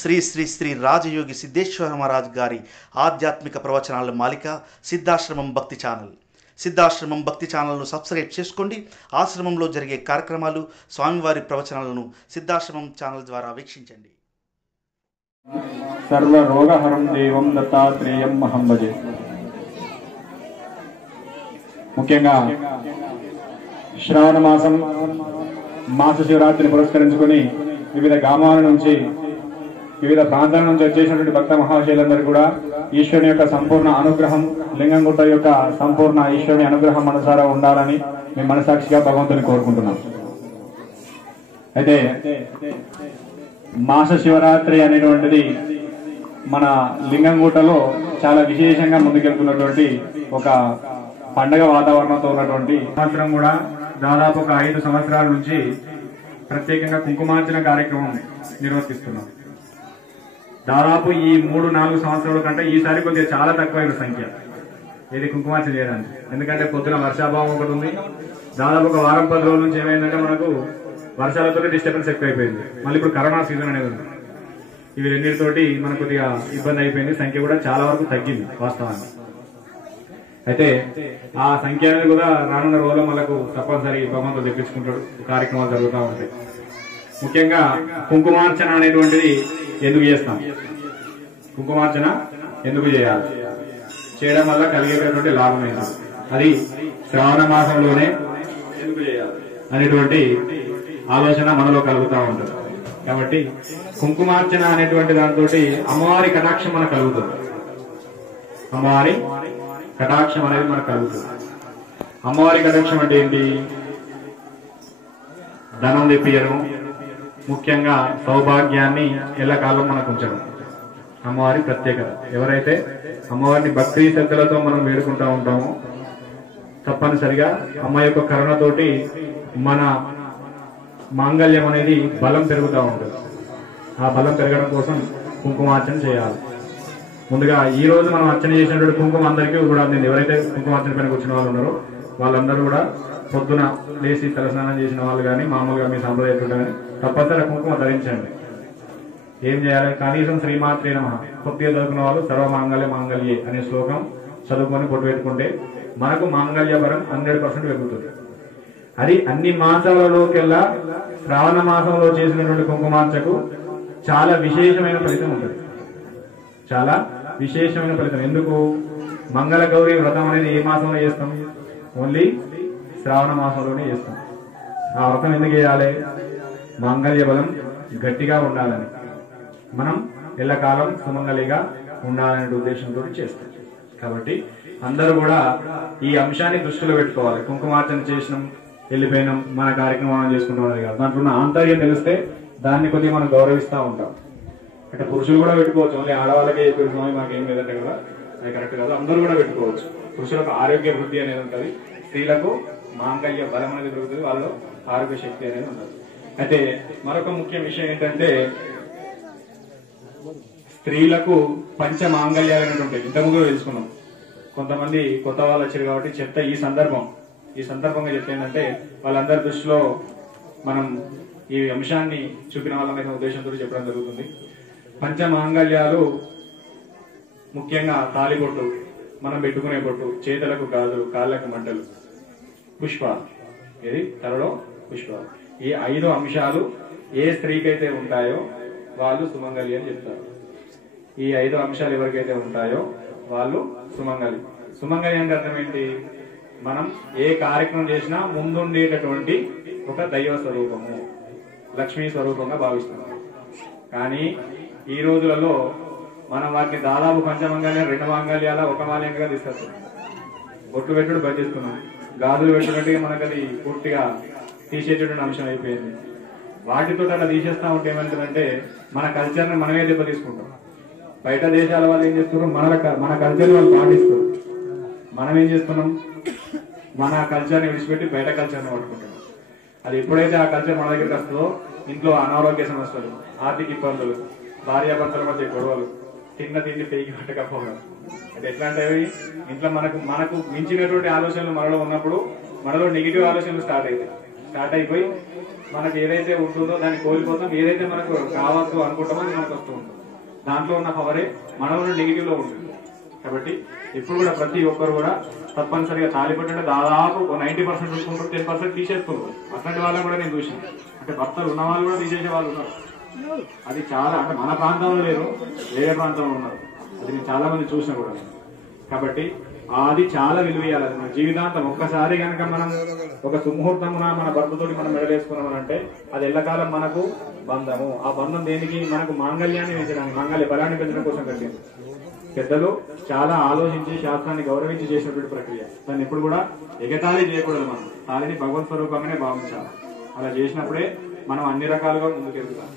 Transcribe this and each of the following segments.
శ్రీ శ్రీ శ్రీ రాజయోగి సిద్ధేశ్వర మహారాజ్ గారి ఆధ్యాత్మిక ప్రవచనాల మాలిక సిద్ధాశ్రమం భక్తి ఛానల్. సిద్ధాశ్రమం భక్తి ఛానల్ను సబ్స్క్రైబ్ చేసుకోండి. ఆశ్రమంలో జరిగే కార్యక్రమాలు, స్వామివారి ప్రవచనాలను సిద్ధాశ్రమం ఛానల్ ద్వారా వీక్షించండి. సర్వరోగహరం దేవం దత్తాత్రేయం మహం భజే. ముఖ్యంగా శ్రావణ మాసం మాస శివరాత్రిని పురస్కరించుకొని వివిధ గ్రామాల నుంచి, వివిధ ప్రాంతాల నుంచి వచ్చేసినటువంటి భక్త మహాశయులందరూ కూడా ఈశ్వరుని యొక్క సంపూర్ణ అనుగ్రహం, లింగంగుట్ట యొక్క సంపూర్ణ ఈశ్వరుని అనుగ్రహం మనసారా ఉండాలని మేము మనసాక్షిగా భగవంతుని కోరుకుంటున్నాం. అయితే మాస శివరాత్రి అనేటువంటిది మన లింగంగుట్టలో చాలా విశేషంగా ముందుకెళ్తున్నటువంటి ఒక పండగ వాతావరణంతో ఉన్నటువంటి సంవత్సరం కూడా దాదాపు ఒక 5 సంవత్సరాల నుంచి ప్రత్యేకంగా కుంకుమార్చన కార్యక్రమం నిర్వర్తిస్తున్నాం. దాదాపు ఈ 3-4 సంవత్సరాల కంటే ఈసారి కొద్దిగా చాలా తక్కువైన సంఖ్య ఇది కుంకుమార్చన చేయడానికి. ఎందుకంటే పొద్దున వర్షాభావం ఒకటి ఉంది. దాదాపు ఒక వారం 10 రోజుల నుంచి ఏమైందంటే మనకు వర్షాలతో డిస్టర్బెన్స్ ఎక్కువైపోయింది. మళ్ళీ ఇప్పుడు కరోనా సీజన్ అనేది ఉంది. ఇవి రెండింటితోటి మనకు కొద్దిగా ఇబ్బంది అయిపోయింది. సంఖ్య కూడా చాలా వరకు తగ్గింది వాస్తవానికి. అయితే ఆ సంఖ్య అనేది కూడా రానున్న రోజుల్లో మనకు తప్పనిసరి భగవంతుడు తెప్పించుకుంటాడు. కార్యక్రమాలు జరుగుతూ ఉంటాయి. ముఖ్యంగా కుంకుమార్చన అనేటువంటిది ఎందుకు చేస్తాం, కుంకుమార్చన ఎందుకు చేయాలి, చేయడం వల్ల కలిగేటటువంటి లాభం ఏంటి, అది శ్రావణ మాసంలోనే ఎందుకు చేయాలి అనేటువంటి ఆలోచన మనలో కలుగుతూ ఉంటుంది. కాబట్టి కుంకుమార్చన అనేటువంటి దాంతో అమ్మవారి కటాక్షం మనకు కలుగుతుంది. అమ్మవారి కటాక్షం అనేది మనకు కలుగుతుంది. అమ్మవారి కటాక్షం అంటే ఏంటి? ధనం తెప్పియడం, ముఖ్యంగా సౌభాగ్యాన్ని ఎల్లకాలం మనకు ఉంచడం అమ్మవారి ప్రత్యేకత. ఎవరైతే అమ్మవారిని భక్తి శ్రద్ధలతో మనం వేడుకుంటా ఉంటామో తప్పనిసరిగా అమ్మ యొక్క కరుణతోటి మన మాంగళ్యం అనేది బలం పెరుగుతూ ఉంటుంది. ఆ బలం పెరగడం కోసం కుంకుమార్చన చేయాలి. ముందుగా ఈ రోజు మనం అర్చన చేసినటువంటి కుంకుమ అందరికీ కూడా అందింది. ఎవరైతే కుంకుమార్చన పైన వచ్చిన వాళ్ళు ఉన్నారో వాళ్ళందరూ కూడా పొద్దున లేచి తలస్నానం చేసిన వాళ్ళు కానీ, మామూలుగా మీ సాంప్రదాయం కానీ తప్పనిసరి కుంకుమ ధరించండి. ఏం చేయాలి? కనీసం శ్రీమాత్రే నమః కొద్దిగా చదువుకున్న వాళ్ళు సర్వమాంగళ్య మాంగళ్యే అనే శ్లోకం చదువుకొని పొట్టు పెట్టుకుంటే మనకు మాంగళ్య బలం 100% పెరుగుతుంది. అది అన్ని మాసాలలోకెల్లా శ్రావణ మాసంలో చేసినటువంటి కుంకుమార్చకు చాలా విశేషమైన ఫలితం ఉంటుంది. చాలా విశేషమైన ఫలితం. ఎందుకు? మంగళ గౌరీ వ్రతం అనేది ఏ మాసంలో చేస్తాం? ఓన్లీ శ్రావణ మాసంలోనే చేస్తాం. ఆ వ్రతం ఎందుకు చేయాలి? మాంగళ్య బలం గట్టిగా ఉండాలని, మనం ఎల్లకాలం సుమంగళిగా ఉండాలనే ఉద్దేశంతో చేస్తాం. కాబట్టి అందరూ కూడా ఈ అంశాన్ని దృష్టిలో పెట్టుకోవాలి. కుంకుమార్చన చేసినాం, వెళ్ళిపోయినాం, మన కార్యక్రమం చేసుకుంటాం అనేది కాదు. దాంట్లో ఉన్న ఆంతర్యం తెలిస్తే దాన్ని కొద్దిగా మనం గౌరవిస్తూ ఉంటాం. అంటే పురుషులు కూడా పెట్టుకోవచ్చు. ఓన్లీ ఆడవాళ్ళకే చెప్పారు స్వామి మాకేం లేదంటే కదా, అది కరెక్ట్ కాదు. అందరూ కూడా పెట్టుకోవచ్చు. పురుషులకు ఆరోగ్య వృద్ధి అనేది ఉంటుంది, స్త్రీలకు మాంగళ్య బలం అనేది పెరుగుతుంది, వాళ్ళలో ఆరోగ్య శక్తి అనేది ఉంటుంది. అయితే మరొక ముఖ్య విషయం ఏంటంటే స్త్రీలకు పంచ మాంగళ్యాలు అనేవి ఉంటాయి. ఇంతకుముందు తెలుసుకున్నాం. కొంతమంది కొత్త వాళ్ళు వచ్చారు కాబట్టి చెప్తే ఈ సందర్భంగా చెప్తేందంటే వాళ్ళందరి దృష్టిలో మనం ఈ అంశాన్ని చూపిన వాళ్ళమైన ఉద్దేశంతో చెప్పడం జరుగుతుంది. పంచ మాంగళ్యాలు ముఖ్యంగా తాలిబొట్టు, మనం పెట్టుకునే బొట్టు, చేతులకు గాజులు, కాళ్ళకు మంటలు, పుష్పాలు, ఇది తలలో పుష్పాలు. ఈ 5 అంశాలు ఏ స్త్రీకైతే ఉంటాయో వాళ్ళు సుమంగళి అని చెప్తారు. ఈ 5 అంశాలు ఎవరికైతే ఉంటాయో వాళ్ళు సుమంగళి. సుమంగళి అంటే అర్థం ఏంటి? మనం ఏ కార్యక్రమం చేసినా ముందుండేటటువంటి ఒక దైవ స్వరూపము, లక్ష్మీ స్వరూపంగా భావిస్తున్నాం. కానీ ఈ రోజులలో మనం వాటిని దాదాపు పంచమంగళ్యాలు, 2 మాంగళ్యాల, 1 మాంగళ్యంగా తీసుకొస్తున్నాం. బొట్లు పెట్టుడు బంద్ చేసుకున్నాం. గాజులు పెట్టుకుంటే మనకు అది పూర్తిగా తీసేటటువంటి అంశం అయిపోయింది. వాటితో అలా తీసేస్తా ఉంటే ఏమంటుందంటే మన కల్చర్ని మనమే దెబ్బ తీసుకుంటాం. బయట దేశాల వాళ్ళు ఏం చేస్తున్నారు? మన కల్చర్ వాళ్ళు పాటిస్తారు. మనం ఏం చేస్తున్నాం? మన కల్చర్ని విడిచిపెట్టి బయట కల్చర్ని పట్టుకుంటున్నాం. అది ఎప్పుడైతే ఆ కల్చర్ మన దగ్గరికి వస్తుందో ఇంట్లో అనారోగ్య సమస్యలు, ఆర్థిక ఇబ్బందులు, భార్యాభర్తల మధ్య గొడవలు, తిన్న తిండి పేకి పట్టకపోవడం, అంటే ఎట్లాంటివి ఇంట్లో మనకు మించినటువంటి ఆలోచనలు మనలో ఉన్నప్పుడు మనలో నెగిటివ్ ఆలోచనలు స్టార్ట్ అయిపోయి మనకి ఏదైతే ఉంటుందో దాన్ని కోల్పోతాం, ఏదైతే మనకు కావద్దు అనుకుంటామో అది మనకు వస్తూ ఉంటుంది. దాంట్లో ఉన్న పవరే మనలో నెగిటివ్ లో ఉంటుంది. కాబట్టి ఇప్పుడు కూడా ప్రతి ఒక్కరు కూడా తప్పనిసరిగా తాలిపట్టు దాదాపు 90% చూసుకుంటారు, 10% తీసేసుకుంటారు. అట్లాంటి వాళ్ళని కూడా నేను చూసాను. అంటే భర్తలు ఉన్న వాళ్ళు కూడా తీసేసే వాళ్ళు ఉన్నారు. అది చాలా, అంటే మన ప్రాంతంలో లేరు, వేరే ప్రాంతంలో ఉన్నారు. అది నేను చాలా మంది చూసిన కూడా. కాబట్టి అది చాలా విలువేయాలి. అది మన జీవితాంతం ఒక్కసారి కనుక మనం ఒక సుముహూర్తమున మన భర్తతోటి మనం మెడలేసుకున్నామనంటే అది ఎల్లకాలం మనకు బంధము. ఆ బంధం దేనికి? మనకు మాంగళ్యాన్ని పెంచడానికి, మాంగళ్య బలాన్ని పెంచడం కోసం కట్టింది. పెద్దలు చాలా ఆలోచించి శాస్త్రాన్ని గౌరవించి చేసినటువంటి ప్రక్రియ. దాన్ని ఎప్పుడు కూడా ఎగతాళి చేయకూడదు. మనం తాళిని భగవత్ స్వరూపంగానే భావించాలి. అలా చేసినప్పుడే మనం అన్ని రకాలుగా ముందుకెళ్తాం.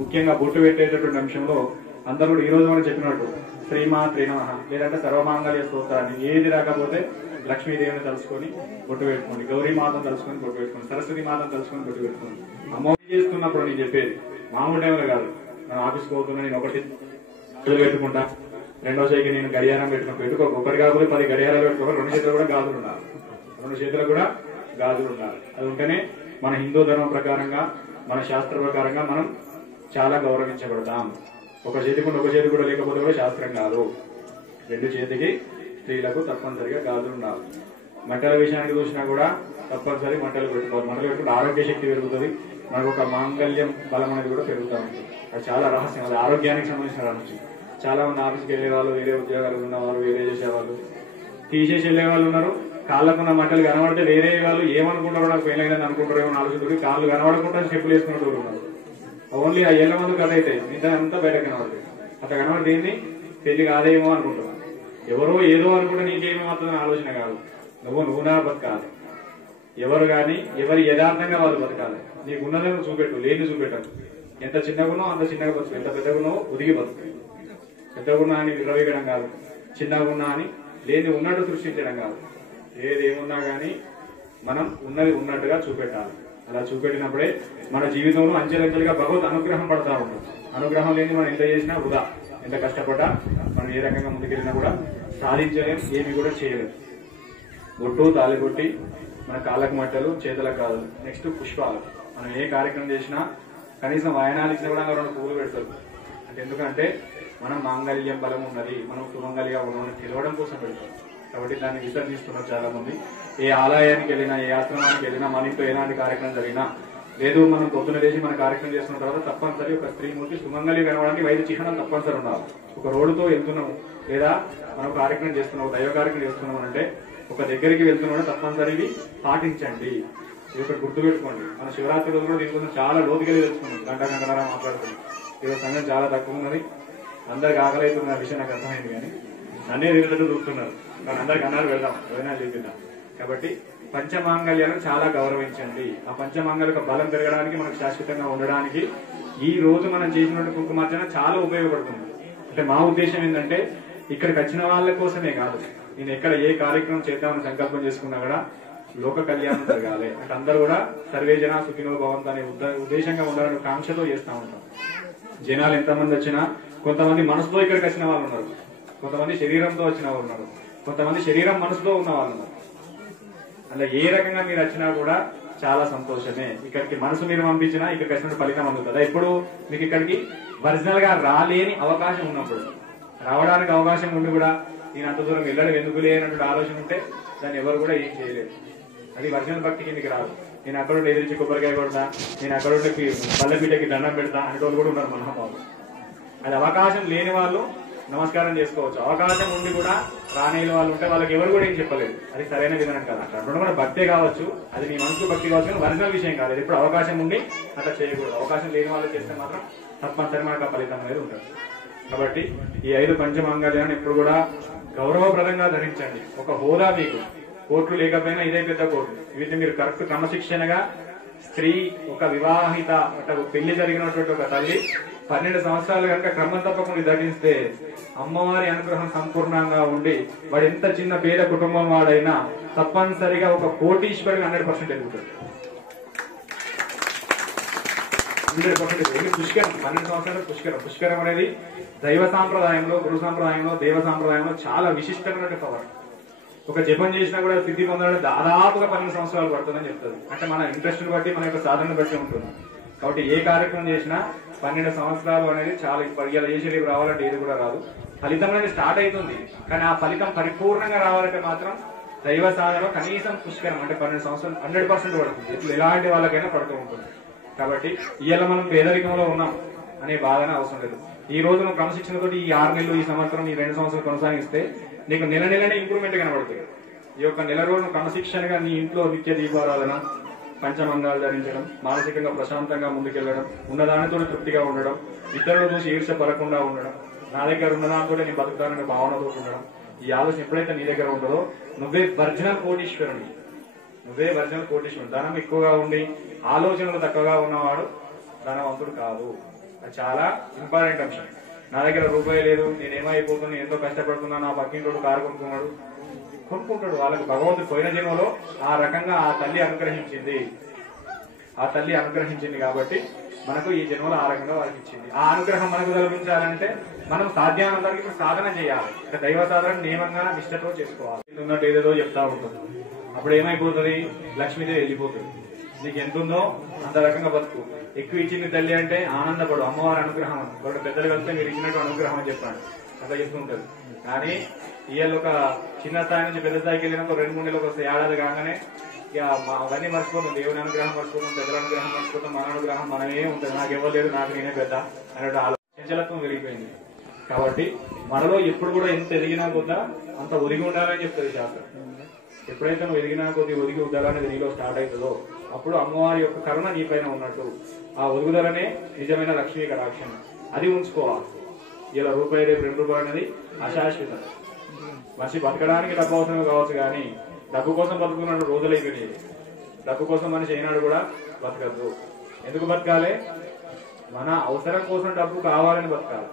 ముఖ్యంగా బొట్టు పెట్టేటటువంటి అంశంలో అందరూ కూడా ఈ రోజు మనం చెప్పినట్టు శ్రీమాత్రే నమః లేదంటే సర్వమాంగళ్య స్తోత్రాన్ని ఏది రాకపోతే లక్ష్మీదేవిని తలుసుకొని బొట్టు పెట్టుకోండి, గౌరీ మాతను తలుసుకొని బొట్టు పెట్టుకోండి, సరస్వతి మాతను తలుసుకొని బొట్టు పెట్టుకోండి. అమ్మవారి చేస్తున్నప్పుడు నేను చెప్పేది మామూలు టైంలో కాదు. నేను ఆఫీస్కి పోతున్నా, నేను ఒకటి పెట్టుకుంటా, రెండో చేయికి నేను గడియారం పెట్టుకో, ఒకటి కాకపోతే 10 గడియారాలు పెట్టుకో, 2 చేతులు కూడా గాజులు ఉండాలి, 2 చేతులు కూడా గాజులు ఉండాలి. అది ఉంటేనే మన హిందూ ధర్మం ప్రకారంగా, మన శాస్త్ర ప్రకారంగా మనం చాలా గౌరవించబడతాం. ఒక చేతికి ఒక చేతి కూడా లేకపోతే కూడా శాస్త్రం కాదు. 2 చేతికి స్త్రీలకు తప్పనిసరిగా గాజులు ఉండాలి. మంటల విషయానికి చూసినా కూడా తప్పనిసరి మంటలు పెట్టుకోవాలి. మంటలు పెట్టుకుంటే ఆరోగ్య శక్తి పెరుగుతుంది, మనకు ఒక మాంగళ్యం బలం అనేది కూడా పెరుగుతూ ఉంటుంది. అది చాలా రహస్యం, అది ఆరోగ్యానికి సంబంధించిన రహస్యం. చాలా మంది ఆఫీస్కి వెళ్లే వాళ్ళు, వేరే ఉద్యోగాలు ఉన్నవాళ్ళు, వేరే చేసేవాళ్ళు, తీసేసి వెళ్లే వాళ్ళు ఉన్నారు. కాళ్ళకున్న మంటలు కనబడితే వేరే వాళ్ళు ఏమనుకుంటారో, నాకు పెళ్ళైందని అనుకుంటారో ఏమో ఆలోచించుకుని కాళ్ళు కనబడకుండా చెప్పులు వేసుకున్న వాళ్ళు ఉన్నారు. ఓన్లీ ఆ ఏళ్ల మందు కథ అయితే మిగతా అంతా బయట కనబడుతుంది. అట్లా కనబడి ఏంది పెళ్లి కాదేమో అనుకుంటున్నాను. ఎవరో ఏదో అనుకుంటే నీకేమో అవుతుందని ఆలోచన కాదు. నువ్వు నా బతకాలి. ఎవరు గాని ఎవరి యథార్థంగా వాళ్ళు బతకాలి. నీకు ఉన్నదే నువ్వు చూపెట్టు, లేని చూపెట్టదు. ఎంత చిన్నగా ఉన్నావు అంత చిన్నగా బతుకు, ఎంత పెద్దగా ఉన్నావో ఒదిగి బతుకు. పెద్దగా ఉన్నా అని విర్రవీగడం కాదు, చిన్నగా ఉన్నా అని లేని ఉన్నట్టు సృష్టించడం కాదు. ఏదేమున్నా గానీ మనం ఉన్నది ఉన్నట్టుగా చూపెట్టాలి. అలా చూపెట్టినప్పుడే మన జీవితంలో అంచెలంచెలుగా భగవత్ అనుగ్రహం పడతా ఉంటుంది. అనుగ్రహం లేని మనం ఎంత చేసినా వృధా. ఎంత కష్టపడ్డా మనం ఏ రకంగా ముందుకెళ్ళినా కూడా సాధించలేం, ఏమి కూడా చేయలేం. బొట్టు తాలిబొట్టి, మన కాళ్ళకు మట్టలు, చేతులకు కాదు. నెక్స్ట్ పుష్పాలు. మనం ఏ కార్యక్రమం చేసినా కనీసం వాయనాలు ఇచ్చినా కూడా 2 పువ్వులు పెడతారు. అంటే ఎందుకంటే మనం మాంగళ్యం బలం ఉన్నది, మనం సుమంగళిగా ఉన్నామని తెలవడం కోసం పెడతాం. కాబట్టి దాన్ని విసర్జిస్తున్నారు చాలా మంది. ఏ ఆలయానికి వెళ్ళినా, ఏ ఆశ్రమానికి వెళ్ళినా, మన ఇంట్లో ఎలాంటి కార్యక్రమం జరిగినా, లేదు మనం పొద్దున లేచి మన కార్యక్రమం చేస్తున్న తర్వాత తప్పనిసరి ఒక స్త్రీమూర్తి సుమంగళి కనవడానికి 5 చిహ్నం తప్పనిసరి ఉండాలి. ఒక రోడ్డుతో వెళ్తున్నాము, లేదా మనం కార్యక్రమం చేస్తున్నాం, దైవ కార్యక్రమం చేస్తున్నాం అంటే ఒక దగ్గరికి వెళ్తున్నాం తప్పనిసరి పాటించండి. ఇది ఒకటి గుర్తుపెట్టుకోండి. మన శివరాత్రి రోజు కూడా దీనికోసం చాలా లోతుకెళ్ళి తెలుసుకున్నాం. గంటన్నర మాట్లాడుతున్నాం. ఈరోజు సమయం చాలా తక్కువ ఉన్నది. అందరికి ఆకలి అవుతుంది, ఆ విషయం నాకు అర్థమైంది. కానీ నన్నే తిరిగినట్టు చూస్తున్నారు. కానీ అందరికి అన్నారు వెళ్దాం, ఏదైనా చూపిద్దాం. కాబట్టి పంచమాంగళ్యాలను చాలా గౌరవించండి. ఆ పంచమాంగళ్య బలం పెరగడానికి, మనకు శాశ్వతంగా ఉండడానికి ఈ రోజు మనం చేసినటువంటి కుంకుమార్చన చాలా ఉపయోగపడుతుంది. అంటే మా ఉద్దేశం ఏంటంటే ఇక్కడికి వచ్చిన వాళ్ళ కోసమే కాదు, నేను ఎక్కడ ఏ కార్యక్రమం చేద్దామని సంకల్పం చేసుకున్నా కూడా లోక కళ్యాణం జరగాలి అంటే అందరూ కూడా సర్వేజన సుఖినో భవంతు అనే ఉద్దేశంగా ఉండాలని కాంక్షతో చేస్తూ ఉంటాం. జనాలు ఎంతమంది వచ్చినా కొంతమంది మనసుతో ఇక్కడికి వచ్చిన వాళ్ళు ఉన్నారు, కొంతమంది శరీరంతో వచ్చిన వాళ్ళు ఉన్నారు, కొంతమంది శరీరం మనసుతో ఉన్న వాళ్ళు ఉన్నారు. అలా ఏ రకంగా మీరు వచ్చినా కూడా చాలా సంతోషమే. ఇక్కడికి మనసు మీరు పంపించినా ఇక్కడికి వచ్చినట్టు ఫలితం అందుతుంది. ఇప్పుడు మీకు ఇక్కడికి ఒరిజినల్ గా రాలేని అవకాశం ఉన్నప్పుడు, రావడానికి అవకాశం ఉండి కూడా నేను అంత దూరం వెళ్ళడం ఎందుకు లేనటువంటి ఆలోచన ఉంటే దాన్ని ఎవరు కూడా ఏం చేయలేదు. అది ఒరిజినల్ భక్తి కిందకి రాదు. నేను అక్కడ ఉంటే ఎదురించి కొబ్బరికాయ కొడతా, నేను అక్కడ ఉంటే పల్లెపీటకి దండం పెడతా అనేటోళ్ళు కూడా ఉన్నారు మహాబాబు. అది అవకాశం లేని వాళ్ళు నమస్కారం చేసుకోవచ్చు. అవకాశం ఉండి కూడా రానేని వాళ్ళు ఉంటే వాళ్ళకి ఎవరు కూడా ఏం చెప్పలేదు. అది సరైన విధానం కాదు. అట్లా కూడా భక్తే కావచ్చు, అది మీ మనసుకు భక్తి కావచ్చు, కానీ ఒరిజినల్ విషయం కాదు. ఎప్పుడు అవకాశం ఉండి అట్లా చేయకూడదు. అవకాశం లేని వాళ్ళు చేస్తే మాత్రం తప్పనిసరి మనకు ఆ ఫలితం అనేది ఉంటుంది. కాబట్టి ఈ 5 పంచమాంగళ్యాలను ఎప్పుడు కూడా గౌరవప్రదంగా ధరించండి. ఒక హోదా మీకు, కోర్టు లేకపోయినా ఇదే పెద్ద కోర్టు. వీటిని మీరు కరెక్ట్ క్రమశిక్షణగా స్త్రీ, ఒక వివాహిత అంటే పెళ్లి జరిగినటువంటి ఒక తల్లి 12 సంవత్సరాలు కనుక క్రమం తప్పకుండా ధరిస్తే అమ్మవారి అనుగ్రహం సంపూర్ణంగా ఉండి వాడు ఎంత చిన్న పేద కుటుంబం వాడైనా తప్పనిసరిగా ఒక కోటీశ్వరుడు 100% ఎదుగుతాడు. 100% పుష్కరం. 12 సంవత్సరాలు పుష్కరం. పుష్కరం అనేది దైవ సాంప్రదాయంలో, గురు సాంప్రదాయంలో, దేవ సాంప్రదాయంలో చాలా విశిష్టమైన పవర్. ఒక జపం చేసినా కూడా సిద్ధి పొందడానికి దాదాపుగా 12 సంవత్సరాలు పడుతుందని చెప్తుంది. అంటే మన ఇంట్రెస్ట్ బట్టి మన యొక్క సాధన బట్టి ఉంటుంది. కాబట్టి ఏ కార్యక్రమం చేసినా 12 సంవత్సరాలు అనేది చాలా ఇలా చేసి రేపు రావాలంటే ఏది కూడా రాదు. ఫలితం అనేది స్టార్ట్ అవుతుంది, కానీ ఆ ఫలితం పరిపూర్ణంగా రావాలంటే మాత్రం దైవ సాధన కనీసం పుష్కరం అంటే 12 సంవత్సరాలు 100% పడుతుంది. ఇట్లా ఎలాంటి వాళ్ళకైనా పడుతూ ఉంటుంది. కాబట్టి ఇవాళ మనం పేదరికంలో ఉన్నాం అనే బాధనే అవసరం లేదు. ఈ రోజు నువ్వు క్రమశిక్షణతో ఈ 6 నెలలు, ఈ సంవత్సరం, ఈ 2 సంవత్సరాలు కొనసాగిస్తే నీకు నెలనే ఇంప్రూవ్మెంట్ కనబడుతుంది. ఈ యొక్క నెల రోజులు క్రమశిక్షణగా నీ ఇంట్లో నిత్య దీపారాధన, పంచమంగాలు ధరించడం, మానసికంగా ప్రశాంతంగా ముందుకెళ్లడం, ఉన్నదానితో తృప్తిగా ఉండడం, ఇతరులు చూసి ఈర్ష్య పడకుండా ఉండడం, నా దగ్గర ఉన్నదానితో నేను బతుకుతాననే భావనతో ఉండడం, ఈ ఆలోచన ఎప్పుడైతే నీ దగ్గర ఉంటుందో నువ్వే ఒరిజినల్ కోటీశ్వరుని. ధనం ఎక్కువగా ఉండి ఆలోచనలు తక్కువగా ఉన్నవాడు ధనవంతుడు కాదు. అది చాలా ఇంపార్టెంట్ అంశం. నా దగ్గర రూపాయి లేదు, నేనేమైపోతున్నా, ఎంతో కష్టపడుతున్నా, నా పక్కింటోడు కారు కొనుక్కుంటాడు. వాళ్ళకి భగవంతుడు పోయిన జన్మలో ఆ రకంగా ఆ తల్లి అనుగ్రహించింది కాబట్టి మనకు ఈ జన్మలో ఆ రకంగా వాళ్ళకి ఇచ్చింది. ఆ అనుగ్రహం మనకు కల్పించాలంటే మనం సాధ్యానంతరికి ఇప్పుడు సాధన చేయాలి. అంటే దైవ సాధన నియమంగా నిష్ఠతో చేసుకోవాలి. ఉన్నట్టు ఏదేదో చెప్తా ఉంటుంది. అప్పుడు ఏమైపోతుంది, లక్ష్మీదేవి వెళ్ళిపోతుంది. నీకు ఎంత ఉందో అంత రకంగా బతుకు. ఎక్కువ ఇచ్చింది తల్లి అంటే ఆనందపడు, అమ్మవారి అనుగ్రహం అని. కాబట్టి పెద్దలు కలిస్తే మీరు ఇచ్చినట్టు అనుగ్రహం అని చెప్పాను, అట్లా చెప్తుంటది. కానీ ఇవాళ ఒక చిన్న స్థాయి నుంచి పెద్ద స్థాయికి వెళ్ళిన 2-3 నెలలకు వస్తే ఏడాది కాగానే ఇక అవన్నీ మర్చిపోతుంది. దేవుని అనుగ్రహం మర్చిపోతాం, పెద్దల అనుగ్రహం మర్చిపోతాం, మన అనుగ్రహం మనమే ఉంటుంది. నాకు ఎవరు లేదు, నాకు నేనే పెద్ద అన్నట్టు చంచలత్వం పెరిగిపోయింది. కాబట్టి మనలో ఎప్పుడు కూడా ఎంత ఎదిగినా కొద్దా అంత ఒదిగి ఉండాలని చెప్తుంది శాస్త్రం. ఎప్పుడైతే నువ్వు ఎదిగినా కొద్ది ఒదిగి ఉండాలనేది నీలో స్టార్ట్ అవుతుందో అప్పుడు అమ్మవారి యొక్క కరుణ నీ పైన ఉన్నట్టు. ఆ ఒదుగుదలనే నిజమైన లక్ష్మీ కటాక్షం. అది ఉంచుకోవాలి. ఇలా రూపాయి రేపు 2 రూపాయలు అనేది అశాశ్వతం. మనిషి బతకడానికి డబ్బు అవసరం కావచ్చు, కానీ డబ్బు కోసం బతుకున్నాడు రోజులైపోయినాయి. డబ్బు కోసం మనిషి అయినాడు కూడా బతకద్దు. ఎందుకు బతకాలి? మన అవసరం కోసం డబ్బు కావాలని బతకాలి.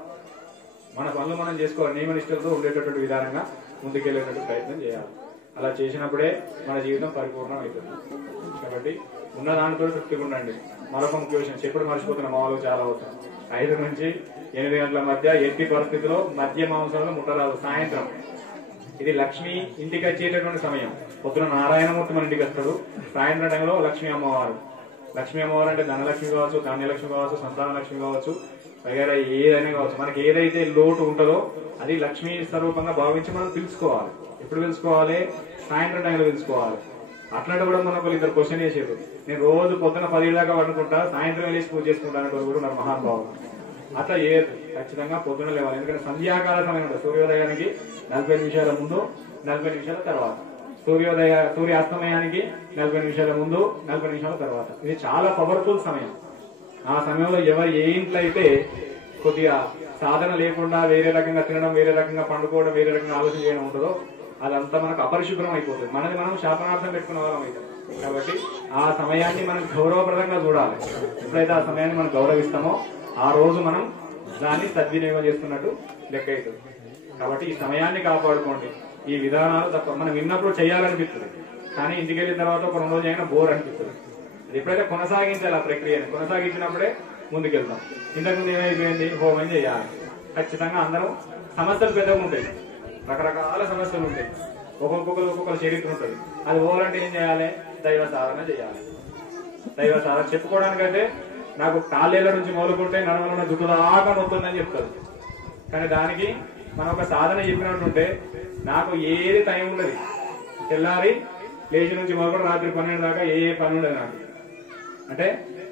మన పనులు మనం చేసుకోవాలి. నియమ నిష్ఠలతో ఉండేటటువంటి విధానంగా ముందుకెళ్లేటటువంటి ప్రయత్నం చేయాలి. అలా చేసినప్పుడే మన జీవితం పరిపూర్ణం అవుతుంది. కాబట్టి ఉన్న దానితో తృప్తిగా ఉండండి. మరొక ముఖ్య విషయం చెప్పుడు మర్చిపోతున్న మామూలు చాలా అవసరం. 5 నుంచి 8 గంటల మధ్య ఎట్టి పరిస్థితిలో మద్య మాంసంలో ముట్టరాదు. సాయంత్రం ఇది లక్ష్మి ఇంటికి వచ్చేటటువంటి సమయం. పొద్దున నారాయణమూర్తి మన ఇంటికి వస్తాడు. సాయంత్రం టైంలో లక్ష్మీ అమ్మవారు. లక్ష్మీ అమ్మవారు అంటే ధనలక్ష్మి కావచ్చు, ధాన్యలక్ష్మి కావచ్చు, సంతాన లక్ష్మి కావచ్చు, వగేరా ఏదైనా కావచ్చు. మనకి ఏదైతే లోటు ఉంటుందో అది లక్ష్మీ స్వరూపంగా భావించి మనం పిలుచుకోవాలి. ఎప్పుడు పిలుచుకోవాలి? సాయంత్రం టైంలో పిలుచుకోవాలి. అట్లాంటి కూడా మనకు 2 క్వశ్చన్ చేసేది. నేను రోజు పొద్దున 10 దాకా పడుకుంటా, సాయంత్రం వెళ్ళి పూజ చేసుకుంటాను కూడా నాకు మహానుభావం. అట్లా చేయదు. ఖచ్చితంగా పొద్దున లేవాలి. ఎందుకంటే సంధ్యాకాల సమయం ఉంటుంది. సూర్యోదయానికి 40 నిమిషాల ముందు, 40 నిమిషాల తర్వాత. సూర్యాస్తమయానికి 40 నిమిషాల ముందు, 40 నిమిషాల తర్వాత. ఇది చాలా పవర్ఫుల్ సమయం. ఆ సమయంలో ఎవరు ఏ ఇంట్లో అయితే కొద్దిగా సాధన లేకుండా వేరే రకంగా తినడం, వేరే రకంగా పండుకోవడం, వేరే రకంగా ఆలోచన చేయడం ఉంటుందో అదంతా మనకు అపరిశుభ్రం అయిపోతుంది. మనది మనం శాపనార్థం పెట్టుకున్న వాళ్ళం అవుతాం. కాబట్టి ఆ సమయాన్ని మనం గౌరవప్రదంగా చూడాలి. ఎప్పుడైతే ఆ సమయాన్ని మనం గౌరవిస్తామో ఆ రోజు మనం దాన్ని సద్వినియోగం చేస్తున్నట్టు లెక్క అవుతుంది. కాబట్టి ఈ సమయాన్ని కాపాడుకోండి. ఈ విధానాలు తప్ప మనం విన్నప్పుడు చేయాలనిపిస్తుంది, కానీ ఇంటికి వెళ్ళిన తర్వాత ఒక 2 రోజులు అయినా బోర్ అనిపిస్తుంది. అది ఎప్పుడైతే కొనసాగించాలి, ఆ ప్రక్రియని కొనసాగించినప్పుడే ముందుకెళ్తాం. ఇంతకుముందు ఏమైపోయింది, హోమం చేయాలి. ఖచ్చితంగా అందరం సమస్యలు పెద్దగా ఉంటాయి, రకరకాల సమస్యలు ఉంటాయి, ఒక్కొక్కరు చరిత్ర ఉంటుంది. అది పోవాలంటే ఏం చేయాలి? దైవ సాధన చేయాలి. దైవ సాధన చెప్పుకోవడానికైతే నాకు కాళ్ళేళ్ల నుంచి మొదలుకుంటే నడవలన్న జుట్టు దాకా నొత్తుందని చెప్తారు. కానీ దానికి మనం ఒక సాధన చెప్పినట్టుంటే నాకు ఏది టైం ఉండదు. తెల్లారి లేచి నుంచి మొదలుకొని రాత్రి 12 దాకా ఏ పని ఉండదు నాకు. అంటే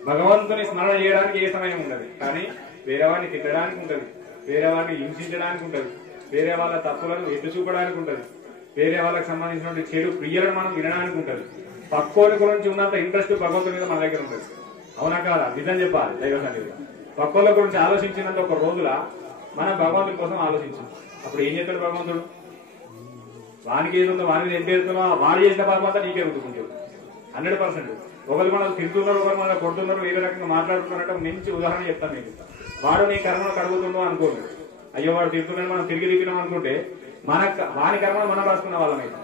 భగవంతుని స్మరణ చేయడానికి ఏ సమయం ఉండదు, కానీ వేరే వాడిని తిట్టడానికి ఉంటుంది, వేరే వాడిని హింసించడానికి ఉంటుంది, వేరే వాళ్ళ తప్పులను ఎత్తి చూపడానికి ఉంటుంది, వేరే వాళ్ళకి సంబంధించిన చెడు క్రియలను మనం వినడానికి ఉంటుంది. పక్కోని గురించి ఉన్నంత ఇంట్రెస్ట్ భగవంతుని మీద మన దగ్గర ఉంటుంది. అవునా కాదా? నిజం చెప్పాలి. దైవ సన్నిధిలో పక్కోళ్ళ గురించి ఆలోచించినంత ఒక రోజుల మనం భగవంతుడి కోసం ఆలోచించాం. అప్పుడు ఏం చేస్తాడు భగవంతుడు? వానికి ఏదుందో వానికి ఏం పేరుతున్నా వాడు చేసిన పరమాత్మ నీకే గుర్తుకుంటాడు 100%. ఒకరు మనం తింటున్నారు, ఒకరు మనం కొడుతున్నారు, వేరే రకంగా మాట్లాడుతున్నారంటే మంచి ఉదాహరణ చెప్తాను మీకు. వాడు నీ కర్మను కడుగుతుందో అనుకోండి. అయ్యో వాడు తిరుగుతున్నాడు, మనం తిరిగి తిప్పినాం అనుకుంటే వాని కర్మను మనం రాసుకున్న వాళ్ళమైతే.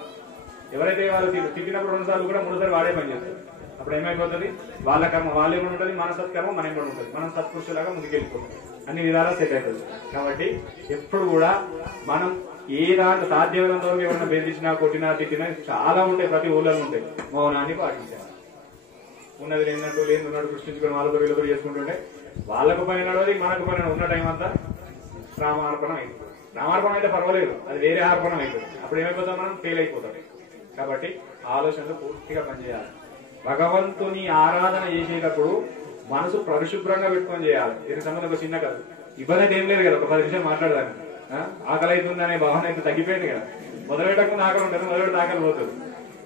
ఎవరైతే వాళ్ళు తిప్పినప్పుడు 2 సార్లు కూడా 3 సార్లు వాడే పని చేస్తారు. అప్పుడు ఏమైపోతుంది? వాళ్ళ కర్మ వాళ్ళే కూడా ఉంటుంది, మన సత్కర్మ మనం కూడా ఉంటుంది. మనం సత్పురుషులాగా ముందుకెళ్ళిపోతాం, అన్ని విధాలా సెట్ అవుతుంది. కాబట్టి ఎప్పుడు కూడా మనం ఏ దాంట్లో సాధ్యమైనంత వరకు ఏమన్నా బెదిరించినా కొట్టినా తిట్టినా చాలా ఉంటాయి, ప్రతి ఊళ్ళలో ఉంటాయి. మౌనాన్ని పాటించాలి. ఉన్నది లేనట్టు లేదు ఉన్నట్టు సృష్టించుకొని వాళ్ళతో వీళ్ళతో చేసుకుంటుంటే వాళ్ళకు పని నడవది, మనకు పని ఉన్న టైం అంతా రామార్పణం అయిపోతుంది. రామార్పణం అయితే పర్వాలేదు, అది వేరే అర్పణం అయిపోతుంది. అప్పుడు ఏమైపోతాం, మనం ఫెయిల్ అయిపోతాం. కాబట్టి ఆలోచనలు పూర్తిగా పనిచేయాలి. భగవంతుని ఆరాధన చేసేటప్పుడు మనసు పరిశుభ్రంగా పెట్టుకొని చేయాలి. దీనికి సంబంధం ఒక చిన్న కాదు, ఇబ్బంది ఏం లేదు కదా. ఒక 10 నిమిషాలు మాట్లాడదాన్ని, ఆకలి అవుతుంది అనే భావన అయితే తగ్గిపోయింది కదా. మొదలుపెట్టకుండా ఆకలి ఉంటుంది, మొదలుపెట్టి ఆకలి పోతుంది.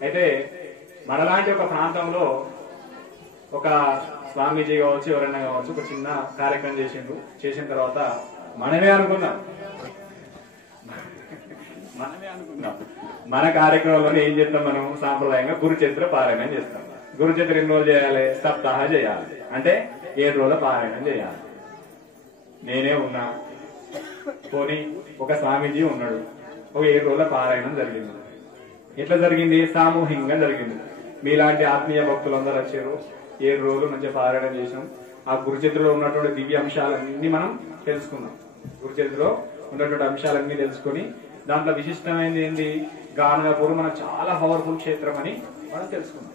అయితే మనలాంటి ఒక ప్రాంతంలో ఒక స్వామీజీ కావచ్చు, ఎవరైనా కావచ్చు, ఒక చిన్న కార్యక్రమం చేసిన తర్వాత మనమే అనుకున్నాం మన కార్యక్రమంలో ఏం చేస్తాం, మనం సాంప్రదాయంగా గురుచరిత్ర పారాయణం చేస్తాం. గురుచరిత్ర ఎన్ని రోజులు చేయాలి, సప్తాహ చేయాలి, అంటే 7 రోజుల పారాయణం చేయాలి. నేనే ఉన్నా, పోనీ ఒక స్వామీజీ ఉన్నాడు, ఒక 7 రోజుల పారాయణం జరిగింది. ఎట్లా జరిగింది, సామూహికంగా జరిగింది. మీలాంటి ఆత్మీయ భక్తులందరూ వచ్చారు, 7 రోజులు మంచిగా పారాయణం చేసాం. ఆ గురుచరిత్రలో ఉన్నటువంటి దివ్య అంశాలన్నీ మనం తెలుసుకున్నాం. గురుచరిత్రలో ఉన్నటువంటి అంశాలన్నీ తెలుసుకుని దాంట్లో విశిష్టమైనది ఏంది, గానగాపూర్ మనకు చాలా పవర్ఫుల్ క్షేత్రం అని మనం తెలుసుకున్నాం.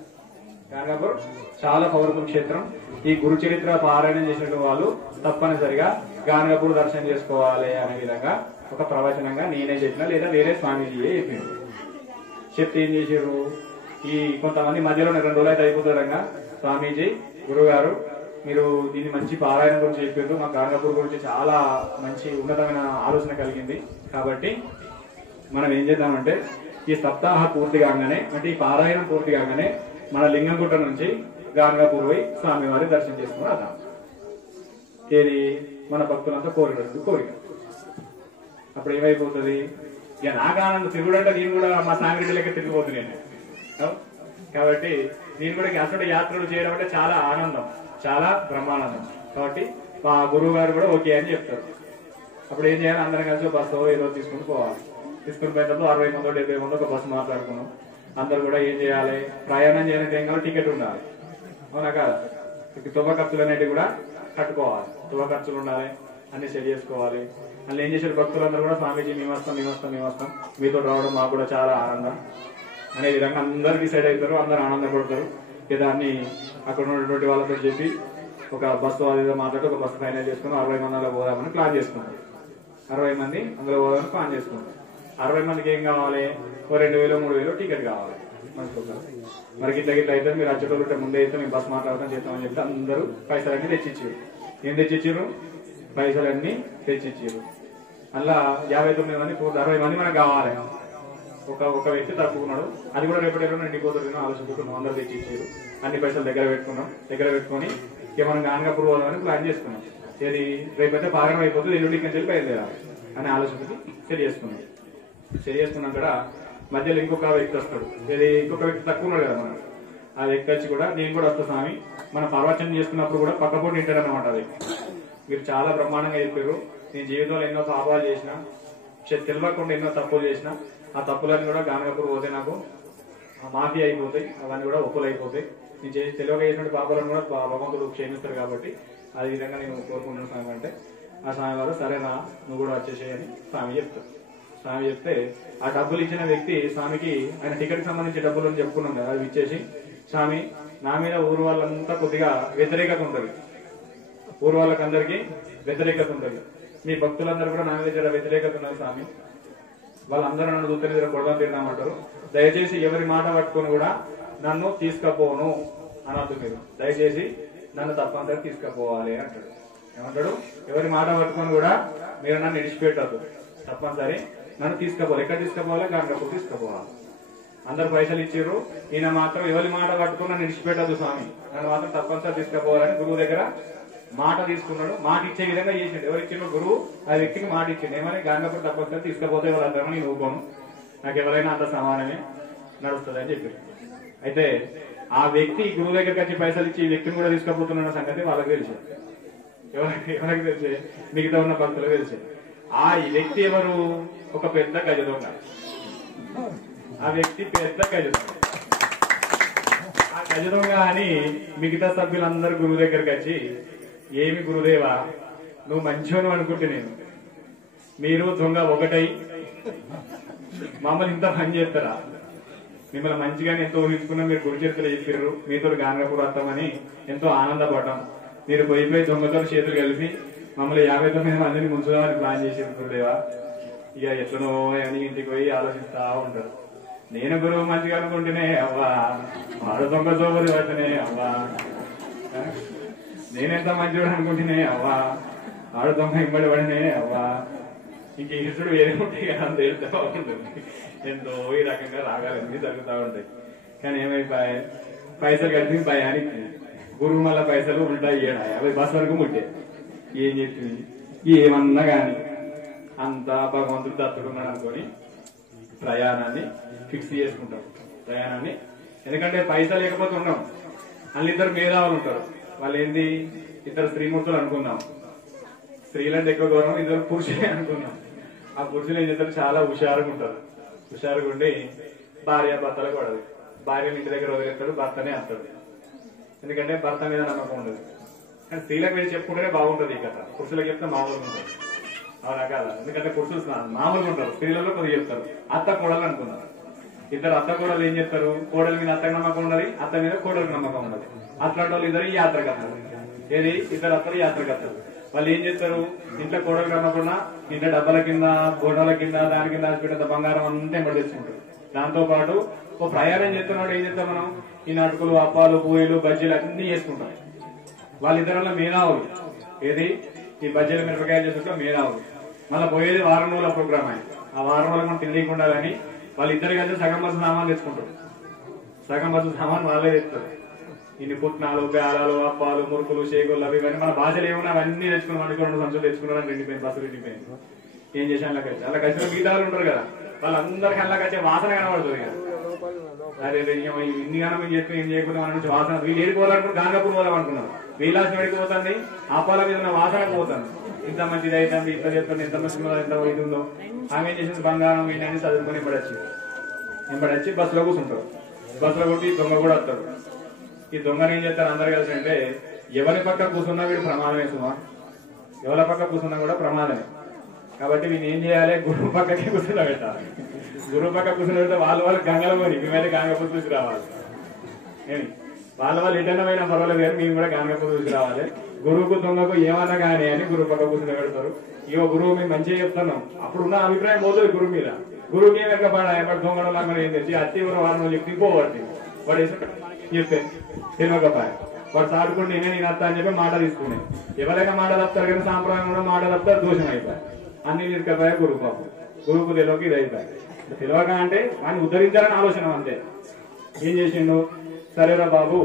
గానగాపూర్ చాలా పవర్ఫుల్ క్షేత్రం. ఈ గురుచరిత్ర పారాయణం చేసిన వాళ్ళు తప్పనిసరిగా గానగాపూర్ దర్శనం చేసుకోవాలి అనే విధంగా ఒక ప్రవచనంగా నేనే చెప్పిన, లేదా వేరే స్వామీజీయే చెప్పిండు. చెప్తే ఏం చేశారు, ఈ కొంతమంది మధ్యలో 2 రోజులు అయితే అయిపోతారంగా, స్వామీజీ గురుగారు మీరు దీన్ని మంచి పారాయణం గురించి చెప్పారు, మా గానగాపూర్ గురించి చాలా మంచి ఉన్నతమైన ఆలోచన కలిగింది. కాబట్టి మనం ఏం చేద్దామంటే ఈ సప్తాహ పూర్తి కాగానే, అంటే ఈ పారాయణం పూర్తి కాగానే మన లింగంగుట్ట నుంచి గానగాపూర్ పోయి స్వామివారి దర్శనం చేసుకుని అదాం. ఏది మన భక్తులంతా కోరిక. అప్పుడు ఏమైపోతుంది, ఇక నాకు ఆనందం తిరుగుడంటే నేను కూడా మా సామిరెడ్డి లెక్క తిరిగిపోతున్నాను. కాబట్టి నేను కూడా అసలు యాత్రలు చేయడం అంటే చాలా ఆనందం, చాలా బ్రహ్మానందం. కాబట్టి మా గురువు గారు కూడా ఓకే అని చెప్తారు. అప్పుడు ఏం చేయాలి, అందరం కలిసి బస్సు ఏదో తీసుకుని పోవాలి. తీసుకుని పోయినప్పుడు 60 మందో 70 మందో ఒక బస్సు మాట్లాడుకున్నాం. అందరు కూడా ఏం చేయాలి, ప్రయాణం చేయాలంటే ఏం కావాలి, టికెట్ ఉండాలి. అవునా కాదు, తువ్వ ఖర్చులు అనేటివి కూడా కట్టుకోవాలి. తువ్వ ఖర్చులు ఉండాలి, అన్ని సెట్ చేసుకోవాలి. అందులో ఏం చేశారు, భక్తులందరూ కూడా స్వామీజీ మేము వస్తాం, మీతో రావడం మాకు కూడా చాలా ఆనందం అనే విధంగా అందరూ డిసైడ్ అవుతారు, అందరూ ఆనందపడతారు. దాన్ని అక్కడ ఉన్నటువంటి వాళ్ళతో చెప్పి ఒక బస్సు అది మాట్లాడి ఒక బస్సు ఫైనల్ చేసుకుని 60 మంది అలా పోదామని ప్లాన్ చేసుకుంటారు. 60 మంది అందులో పోదామని ప్లాన్ చేసుకుంటారు. 60 మందికి ఏం కావాలి, ఓ 2000 3000 టికెట్ కావాలి. మరి గిట్ల అయితే మీరు వచ్చేటోళ్ళు ముందే అయితే మేము బస్సు మాట్లాడతాం చేస్తామని చెప్తే అందరూ పైసలన్నీ తెచ్చిచ్చారు. ఏం తెచ్చిచ్చారు, పైసలన్నీ తెచ్చిచ్చారు. అలా 59 మంది 60 మంది మనకు కావాలి. ఒక వ్యక్తి తప్పుకున్నాడు, అది కూడా రేపటి నిండిపోతుంది ఆలోచించుకున్నాం. అందరూ తెచ్చిచ్చారు, అన్ని పైసలు దగ్గర పెట్టుకొని ఇక మనం గానగాపూర్ పోవాలని ప్లాన్ చేసుకున్నాం. ఇది రేపైతే పారాయణం అయిపోతుంది, ఎల్లుండి నుంచి బయలుదేరాలి అని ఆలోచించి సెట్ చేసుకున్నాం. కూడా మధ్యలో ఇంకొక వ్యక్తి వస్తాడు, ఇంకొక వ్యక్తి తక్కువ ఉన్నాడు కదా మనం. ఆ వ్యక్తి వచ్చి కూడా నేను కూడా వస్తా స్వామి, మనం ప్రవచనం చేసుకున్నప్పుడు కూడా పక్కపోటు తింటాడు అనమాట. అది మీరు చాలా బ్రహ్మాండంగా చెప్పారు, నేను జీవితంలో ఎన్నో పాపాలు చేసిన, తెలియకుండా ఎన్నో తప్పులు చేసిన, ఆ తప్పులన్నీ కూడా గానగాపూర్ పోతే నాకు మాఫీ అయిపోతాయి, అవన్నీ కూడా ఒప్పులు అయిపోతాయి. నేను తెలియక చేసినటువంటి పాపాలను కూడా భగవంతుడు క్షమిస్తారు. కాబట్టి అదే విధంగా నేను కోరుకుంటున్నాను స్వామి అంటే, ఆ స్వామి వారు సరేనా నువ్వు కూడా వచ్చేసేయని స్వామి చెప్తారు. స్వామి చెప్తే ఆ డబ్బులు ఇచ్చిన వ్యక్తి స్వామికి ఆయన టికెట్ కి సంబంధించి డబ్బులు అని చెప్పుకున్నాం కదా, అవి ఇచ్చేసి స్వామి నా మీద ఊరు వాళ్ళంతా కొద్దిగా వ్యతిరేకత ఉంటుంది, ఊరు వాళ్ళకందరికీ వ్యతిరేకత ఉంటుంది, మీ భక్తులందరూ కూడా నా మీద వ్యతిరేకత ఉన్నది స్వామి, వాళ్ళందరూ నన్ను దూత మీద కొడదాం తింటామంటారు. దయచేసి ఎవరి మాట పట్టుకొని కూడా నన్ను తీసుకపోను అనద్దు, మీరు దయచేసి నన్ను తప్పనిసరి తీసుకుపోవాలి అంటాడు. ఏమంటాడు, ఎవరి మాట పట్టుకొని కూడా మీరు నన్ను విడిచిపెట్టద్దు, తప్పనిసరి నన్ను తీసుకుపోవాలి. ఎక్కడ తీసుకుపోవాలి, గానగాపూర్ తీసుకుపోవాలి. అందరు పైసలు ఇచ్చారు, ఈయన మాత్రం ఎవరి మాట పట్టుకుని నన్ను విడిచిపెట్టద్దు స్వామి, నన్ను మాత్రం తప్పనిసరి తీసుకుపోవాలని గురువు దగ్గర మాట తీసుకున్నాడు. మాట ఇచ్చే విధంగా చేసిండు. ఎవరు ఇచ్చిండు, గురువు ఆ వ్యక్తికి మాట ఇచ్చిండు. ఏమని, గానగాపూర్ తప్పనిసరి తీసుకుపోతే వాళ్ళందరూ నేను ఊకోను, నాకు ఎవరైనా అంత సమానమే నడుస్తుంది అని చెప్పారు. అయితే ఆ వ్యక్తి గురువు దగ్గరికి వచ్చి పైసలు ఇచ్చి ఈ వ్యక్తిని కూడా తీసుకుపోతున్న సంగతి వాళ్ళకి తెలిసి, ఎవరికి తెలిసే, మిగతా ఉన్న భక్తులకు తెలిసే. ఆ వ్యక్తి ఎవరు, ఒక పెద్ద గజ దొంగ. ఆ వ్యక్తి పెద్ద గజ దొంగ. ఆ గజ దొంగ అని మిగతా సభ్యులందరూ గురువు దగ్గరికి వచ్చి, ఏమి గురుదేవా నువ్వు మంచోను అనుకుంటే నేను మీరు దొంగ ఒకటై మమ్మల్ని ఇంత పని చేస్తారా? మిమ్మల్ని మంచిగానే ఎంతో ఊహించుకున్నా, మీరు గురు చరిత్రలు చెప్పారు, మీతో గానగాపూర్ వస్తామని ఎంతో ఆనందపడ్డాం. మీరు పోయిపోయి దొంగతో చేతులు కలిపి మమ్మల్ని 59 మందిని ముంచుదామని ప్లాన్ చేసేది గురుదేవా. ఇక ఎట్లనో అని ఇంటికి పోయి ఆలోచిస్తా ఉంటారు. నేను గురువు మంచిగా అనుకుంటేనే అవ్వా, వాడు దొంగ దోబరి పడితేనే అవ్వా, నేనెంత మంచివాడు అనుకుంటేనే అవ్వా, వాడు దొంగ ఇంబడి పడినే అవ్వా, ఇంక ఇసుడు వేరే ఉంటాయి కదా, అంత వెళ్తా ఉంటుంది. ఎంతో ఈ రకంగా రాగాలన్నీ జరుగుతూ ఉంటాయి. కానీ ఏమైపోయాయి, పైసలు కలిపి భయానికి గురువు మళ్ళా పైసలు ఉంటాయి 50 బస్ వరకు ముట్టే. ఏం చెప్పింది ఏమన్నా గాని అంతా భగవంతుడు దత్తుకున్నాడు అనుకొని ప్రయాణాన్ని ఫిక్స్ చేసుకుంటాం. ప్రయాణాన్ని ఎందుకంటే పైసలు లేకపోతే ఉన్నాం. అందులో ఇద్దరు మేధావులు ఉంటారు. వాళ్ళు ఏంటి, ఇద్దరు స్త్రీమూర్తులు అనుకున్నాం. స్త్రీలంటే ఎక్కువ గౌరవం, ఇద్దరు పురుషులే అనుకున్నాం. ఆ పురుషులు ఏం చేస్తారు, చాలా హుషారుగా ఉంటారు. హుషారుగా ఉండి భార్య భర్తలకు పడదు. భార్యను ఇంటి దగ్గర వదిలేస్తాడు, భర్తనే వస్తాడు. ఎందుకంటే భర్త మీద నమ్మకం ఉండదు. కానీ స్త్రీలకు వెళ్ళి చెప్పుకుంటేనే బాగుంటుంది ఈ కథ. పురుషులకు చెప్తే మామూలుగా ఉంటుంది. అవునా కాదా? ఎందుకంటే పురుషులు మామూలుగా ఉంటారు, స్త్రీలలో కొద్దిగా చెప్తారు. అత్త కోడలు అనుకున్నారు. ఇద్దరు అత్త కోడలు ఏం చెప్తారు, కోడల మీద అత్తకు నమ్మకం ఉన్నది, అత్త మీద కోడలకు నమ్మకం ఉన్నది. అట్లాంటి వాళ్ళు ఇద్దరు యాత్రకర్తలు. ఏది, ఇద్దరు అత్తలు యాత్రకర్తలు. వాళ్ళు ఏం చేస్తారు, ఇంట్లో కోడలు నమ్మకుండా ఇంట్లో డబ్బల కింద, గోడల కింద, దాని కింద పెట్టేంత బంగారం అంతా ఎంబడి తెచ్చుకుంటారు. దాంతో పాటు ఓ ప్రయాణం చేస్తున్నాడు ఏం చేస్తాం మనం, ఈ నాటుకులు, అప్పాలు, పూయలు, బజ్జీలు అన్ని చేసుకుంటాం. వాళ్ళిద్దరల్లో మేనావులు. ఏది, ఈ బజ్జీలు మిరపకాయలు చేసుకుంటాం మేనావులు. మళ్ళీ పోయేది వారం రోజుల ప్రోగ్రామ్ అయింది. ఆ వారం రోజులు మనం తెలియకుండా కానీ వాళ్ళిద్దరు కలిసి సగం బస్సు సామాన్లు తెచ్చుకుంటారు. సగం బస్సు సామాన్ వాళ్ళే తెస్తారు. ఇన్ని పుట్నాలు, పేలాలు, అప్పాలు, మురుకులు, షేకులు, అవి ఇవన్నీ మన భాషలు ఏమన్నా అవన్నీ తెచ్చుకున్నాం. మనకి 2 సంచులు తెచ్చుకున్నారని రెండిపోయింది, బస్సు రెండిపోయింది. ఏం చేశాను అలా కలిసి, అలా కలిసిన మిగతాలు ఉంటారు కదా, వాళ్ళందరికీ అలా వచ్చే వాసన కనబడుతుంది కదా. అదే ఇన్ని గానం చెప్పి ఏం చేయకుండా మన నుంచి వాసన, వీళ్ళు ఏడిపోవాలనుకుంటే గాంగపూర్ పోదాం అనుకున్నారు. వీలాసం వెళ్ళిపోతుంది, అప్పాల మీద ఉన్న వాసనకు పోతుంది. ఇంత మంచిది అవుతుంది, ఇంత చెప్తుంది, ఎంత మంచిగా ఎంత ఇది ఉందో. ఆమె ఏం చేసింది, బంగారం ఏంటని చదువుకొని ఎంబడొచ్చి బస్సులో కూర్చుంటారు. బస్సులో కొట్టి దొంగ కూడా వస్తాడు. ఈ దొంగను ఏం చేస్తారు అందరు కలిసి అంటే, ఎవరి పక్క కూర్చున్నా వీడు ప్రమాదమే సుమా, ఎవరి పక్క కూర్చున్నా కూడా ప్రమాదమే. కాబట్టి వీళ్ళు ఏం చేయాలి, గురువు పక్కకి కూర్చుని పెట్టాలి. గురువు పక్క కూర్చుని పెడితే వాళ్ళు గంగల పోయి మేమైతే గాంగపూర్ చూసి రావాలి. ఏమి వాళ్ళు ఎటైనా పోయినా పర్వాలేదు కానీ మేము కూడా గాంగపూర్ చూసి రావాలి. గురువుకు దొంగకు ఏమన్నా కానీ అని గురువు పక్క కూర్చుని పెడతారు. ఇగో గురువు మేము మంచిగా చెప్తున్నాం. అప్పుడున్న అభిప్రాయం పోతుంది గురువు మీద. గురువుకి ఏం ఎక్కపాడా, ఎక్కడ దొంగలు లాగా ఏం తెచ్చి అతి వారం రోజులు చెప్తే పోవట్టి వాడు చెప్పే తెలియకపాయ. వాడు సాడుకుంటే నేను అత్త అని చెప్పి మాట తీసుకున్నాను. ఎవరైనా మాట తప్పుతారు కానీ సాంప్రదాయం కూడా మాట తప్పుతారు, దోషం అయిపోయి అన్ని తీసుకపోయా గురువు పాపం. గురువుకు తెలియక ఇది అయిపోయి. తెలియక అంటే వాడిని ఉద్ధరించాలని ఆలోచన అంతే. ఏం చేసిండు, సరేరా బాబు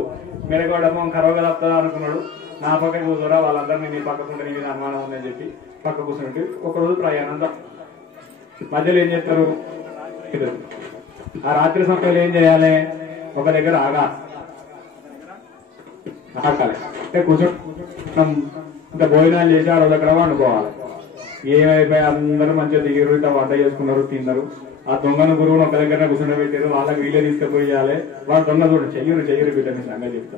మెరగడమో కరవగా తప్పుతుందా అనుకున్నాడు. నా పక్క కూర్చోరా, వాళ్ళందరినీ నీ పక్కకుంటే నీ మీద అనుమానం ఉందని చెప్పి పక్క కూర్చుంటే ఒకరోజు ప్రయాణం. మధ్యలో ఏం చేస్తారు, ఆ రాత్రి సమయంలో ఏం చేయాలి, ఒక దగ్గర ఆగాలి. అంటే కూర్చోం ఇంకా భోజనాలు చేసి ఆ రోజు అక్కడ వండుకోవాలి. ఏమైపోయి అందరూ మంచిగా దిగిరు, ఇట్లా వంట చేసుకున్నారు, తిన్నారు. ఆ దొంగను గురువును ఒక దగ్గర కూర్చోబెట్టారు. వాళ్ళకి వీళ్ళే తీసుకుపోయాలి. వాళ్ళ దొంగ చూడండి, చెయ్యరు బిడ్డ, మీ సంగతి చెప్తా,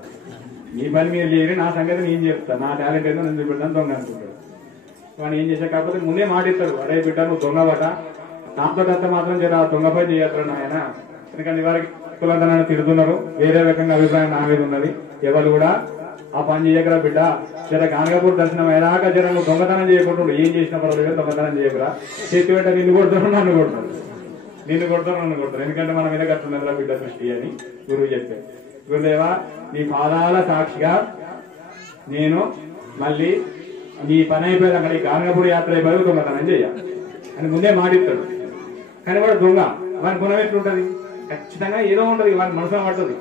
మీ పని మీరు చేయరు, నా సంగతి నేను చెప్తా, నా టాలెంట్ ఏదో నేను చూపెట్టాను దొంగ అనుకుంటాడు. వాడు ఏం చేసా కాకపోతే ముందే మాటిస్తాడు, అడే బిడ్డ నువ్వు దొంగ పట, నాతో అంత మాత్రం చేయాలి, ఆ దొంగ పని చేయగలరు ఆయన. ఎందుకంటే వారికి కులంతా నన్ను తిడుతున్నారు, వేరే రకంగా అభిప్రాయం నా మీద ఉన్నది. ఎవరు కూడా ఆ పని చేయకరా బిడ్డ, జర గాంగపూర్ దర్శనం అయ్యాక జర నువ్వు దొంగతనం చేయకుండా ఏం చేసిన పర్వాలేదు, దొంగతనం చేయకరా. చేతి వెంట నిన్ను కొడతారు, నన్ను కొడతారు, నన్ను కొడతారు. ఎందుకంటే మన మీద కట్టున్నదిరా బిడ్డ సృష్టి అని గురువు చెప్పారు. గురుదేవా నీ పాదాల సాక్షిగా నేను మళ్ళీ నీ పని అయిపోయింది, అక్కడ ఈ గాంగపూర్ యాత్ర అయిపోయి దొంగతనం చేయాలి అని ముందే మాటిస్తాడు. కానీ వాడు దొంగ, వాని గుణం ఎట్లుంటది, ఖచ్చితంగా ఏదో ఉంటది, వాని మనసులో పడుతుంది.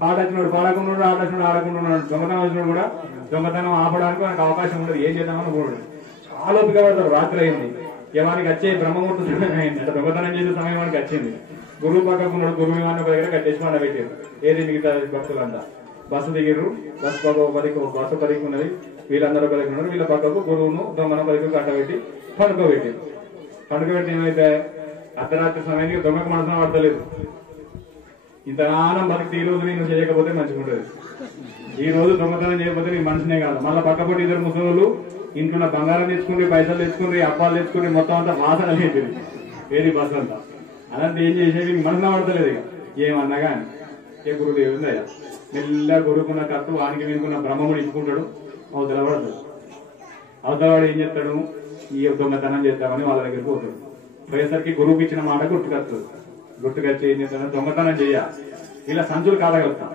పాట వచ్చినాడు పాడకుండా, ఆట వచ్చినాడు ఆడకుండా, దొంగతనం వచ్చినాడు కూడా దొంగతనం ఆపడానికి మనకు అవకాశం ఉండదు. ఏం చేద్దామని కూడా చాలా ఓపిక పడతారు. రాత్రి అయింది, వానికి వచ్చే బ్రహ్మముహూర్త సమయం అయింది, అంటే దొంగతనం చేసే సమయం వానికి వచ్చింది. గురువు పక్కకున్నాడు, గురువు వాడిని ఒక దగ్గర కట్టేసి మన పెట్టారు. ఏది మిగతా భక్తులంతా బస్సు దిగిర్రు. బస్సు బస్సు పదికి ఉన్నది, వీళ్ళందరూ పదికి ఉన్నారు. వీళ్ళ పక్కకు గురువును దొంగను పదికి కట్టబెట్టి పండుకోబెట్టారు. పండుకోబెట్టి ఏమైతే అర్ధరాత్రి సమయానికి దొంగకు మనసున పడతలేదు. ఇంతగానం బతికి ఈ రోజు నేను చేయకపోతే మంచిగా ఉంటుంది, ఈ రోజు దొంగతనం చేయకపోతే నీ మనిషినే కాదు. మళ్ళీ పక్కపట్టి ఇద్దరు ముసలు ఇంట్లో బంగారం తెచ్చుకుని పైసలు తెచ్చుకుని అప్పాలు తెచ్చుకుని మొత్తం అంతా వాసన లేదు ఏది బస్ అంతా అదంతా ఏం చేసేది మనసున పడతలేదు ఇక ఏమన్నా కానీ ఏ గురుదేవి ఉందయ్యా మెల్ల గురుకున్న కత్తు వానికి మీనుకున్న బ్రహ్మముడు ఇచ్చుకుంటాడు అవతల పడతాడు అవతల వాడు ఏం చేస్తాడు ఈ దొంగతనం చేద్దామని వాళ్ళ దగ్గరికి పోతాడు పోయేసరికి గురువుకి ఇచ్చిన మాట గుర్తుకొచ్చి ఏం చేస్తాడు దొంగతనం చెయ్య ఇలా సంచులు కాడగలుగుతా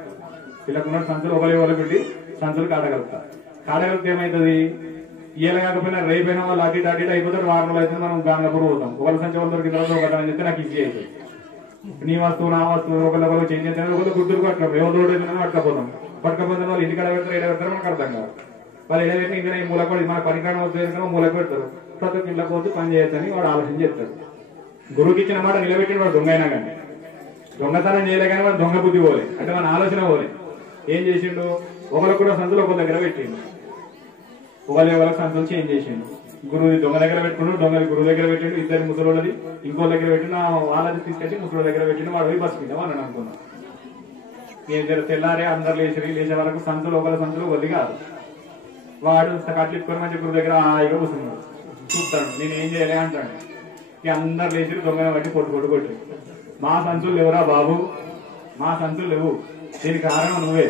వీళ్ళకున్న సంచులు ఒకరి పెట్టి సంచులు కాడగలిగితే ఏమవుతుంది ఇయ్యాల కాకపోయినా రేపైనా వాళ్ళు అటు ఇటు అయిపోతారు వారం రోజులు అయితే మనం గాంగాపూర్ పోతాం ఒకరి సంచి వాళ్ళు దొరికిన తర్వాత ఒకటని చెప్తే నాకు ఈజీ అవుతుంది నీ వస్తువు నా వస్తువు ఒకళ్ళు చేంజ్ చేస్తాను ఒకళ్ళు గుర్తులు పట్టుకోం ఎవరు పట్టుకపోతాం పట్టుకపోతే వాళ్ళు ఇంటికాడ పెడతారు ఎడ పెడతారు మనకు అర్థం కాదు వాళ్ళు ఎడ పెట్టిన ఇంకా ఈ మూలకోడి మన పనికాడ వస్తుంది మూలకు పెడతారు ప్రతి ఒక్క ఇంట్లో పోతే పని చేయొచ్చని వాడు ఆలోచన చేస్తాడు గురువుకి ఇచ్చిన మాట నిలబెట్టిన వాడు దొంగ అయినా కానీ దొంగతనం చేయలే కానీ వాడు దొంగ బుద్ధి పోలే అంటే మన ఆలోచన పోలే ఏం చేసిండు ఒకరికి కూడా సంతులు ఒకరి దగ్గర పెట్టిండు ఒకరికి సంతులు చేంజ్ చేసిండు గురువు దొంగ దగ్గర పెట్టుకున్నాడు దొంగ గురువు దగ్గర పెట్టిండు ఇద్దరు ముసలోళ్ళది ఇంకో దగ్గర పెట్టిన వాళ్ళది తీసుకొచ్చి ముసలి దగ్గర పెట్టిండు వాడు పోయి బస్ మీద అని అనుకున్నాం నేను తెల్లారే అందరు లేచే వరకు సంతులు ఒకరి సంతులు ఒకటి కాదు వాడు కట్లిప్పుకొని మంచి గురువు దగ్గర హాయిగా కూర్చున్నాడు చూస్తాడు నేను ఏం చేయలే అంటాడు ఇక అందరు లేచి దొంగను బట్టి కొట్టు మా సంతులు లేవురా బాబు మా సంతులు లేవు దీనికి కారణం నువ్వే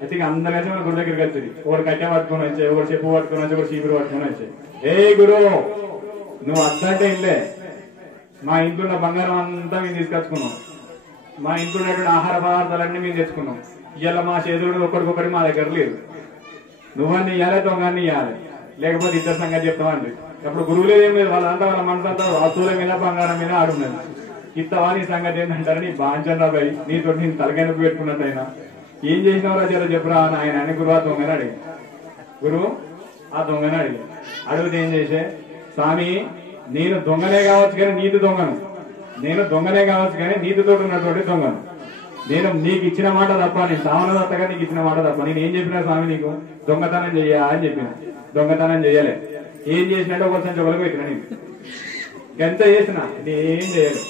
అయితే ఇక అందరూ అయితే మన గురు దగ్గరికి వచ్చింది ఒకటి కట్టె పట్టుకొని వచ్చాయి ఒకటి చెప్పు పట్టుకొని వచ్చి ఒకటి చీపురు పట్టుకొని వచ్చాయి ఏ గురు నువ్వు అద్దంటే ఇల్లే మా ఇంట్లో ఉన్న బంగారం అంతా మేము తీసుకొచ్చుకున్నాం మా ఇంట్లో ఉన్నటువంటి ఆహార పదార్థాలన్నీ మేము తెచ్చుకున్నాం ఇవాళ మా చేతుడు ఒకటికొకటి మా దగ్గర లేదు నువ్వన్నీ ఇవ్వాలి దొంగని ఇవ్వాలి లేకపోతే ఇద్దరు సంగతి చెప్తామండి అప్పుడు గురువులే ఏం లేదు వాళ్ళంతా వాళ్ళ మనసంతా వస్తువుల మీద బంగారం మీద ఆడున్నది ఇత్తవా నీ సంగతి ఏంటంటారు నీ బాంచండి నీతో నేను తలకాయ పెట్టుకున్నట్టు అయినా ఏం చేసినవరా జర చెప్పురా అని ఆయన గురువు ఆ దొంగని అడిగి గురువు ఆ దొంగని అడిగితే ఏం చేసే స్వామి నేను దొంగనే కావచ్చు కానీ నీతి దొంగను నేను దొంగనే కావచ్చు కానీ నీతితో ఉన్నటువంటి దొంగను నేను నీకు ఇచ్చిన మాట తప్ప నేను సామాన్యతగా నీకు ఇచ్చిన మాట తప్ప నేను ఏం చెప్పినా స్వామి నీకు దొంగతనం చెయ్యా అని చెప్పిన దొంగతనం చెయ్యలే ఏం చేసినట్టు ఒక సంచి ఒకరికి పెట్టిన నీకు ఎంత చేసినా నేనేం చేయలేదు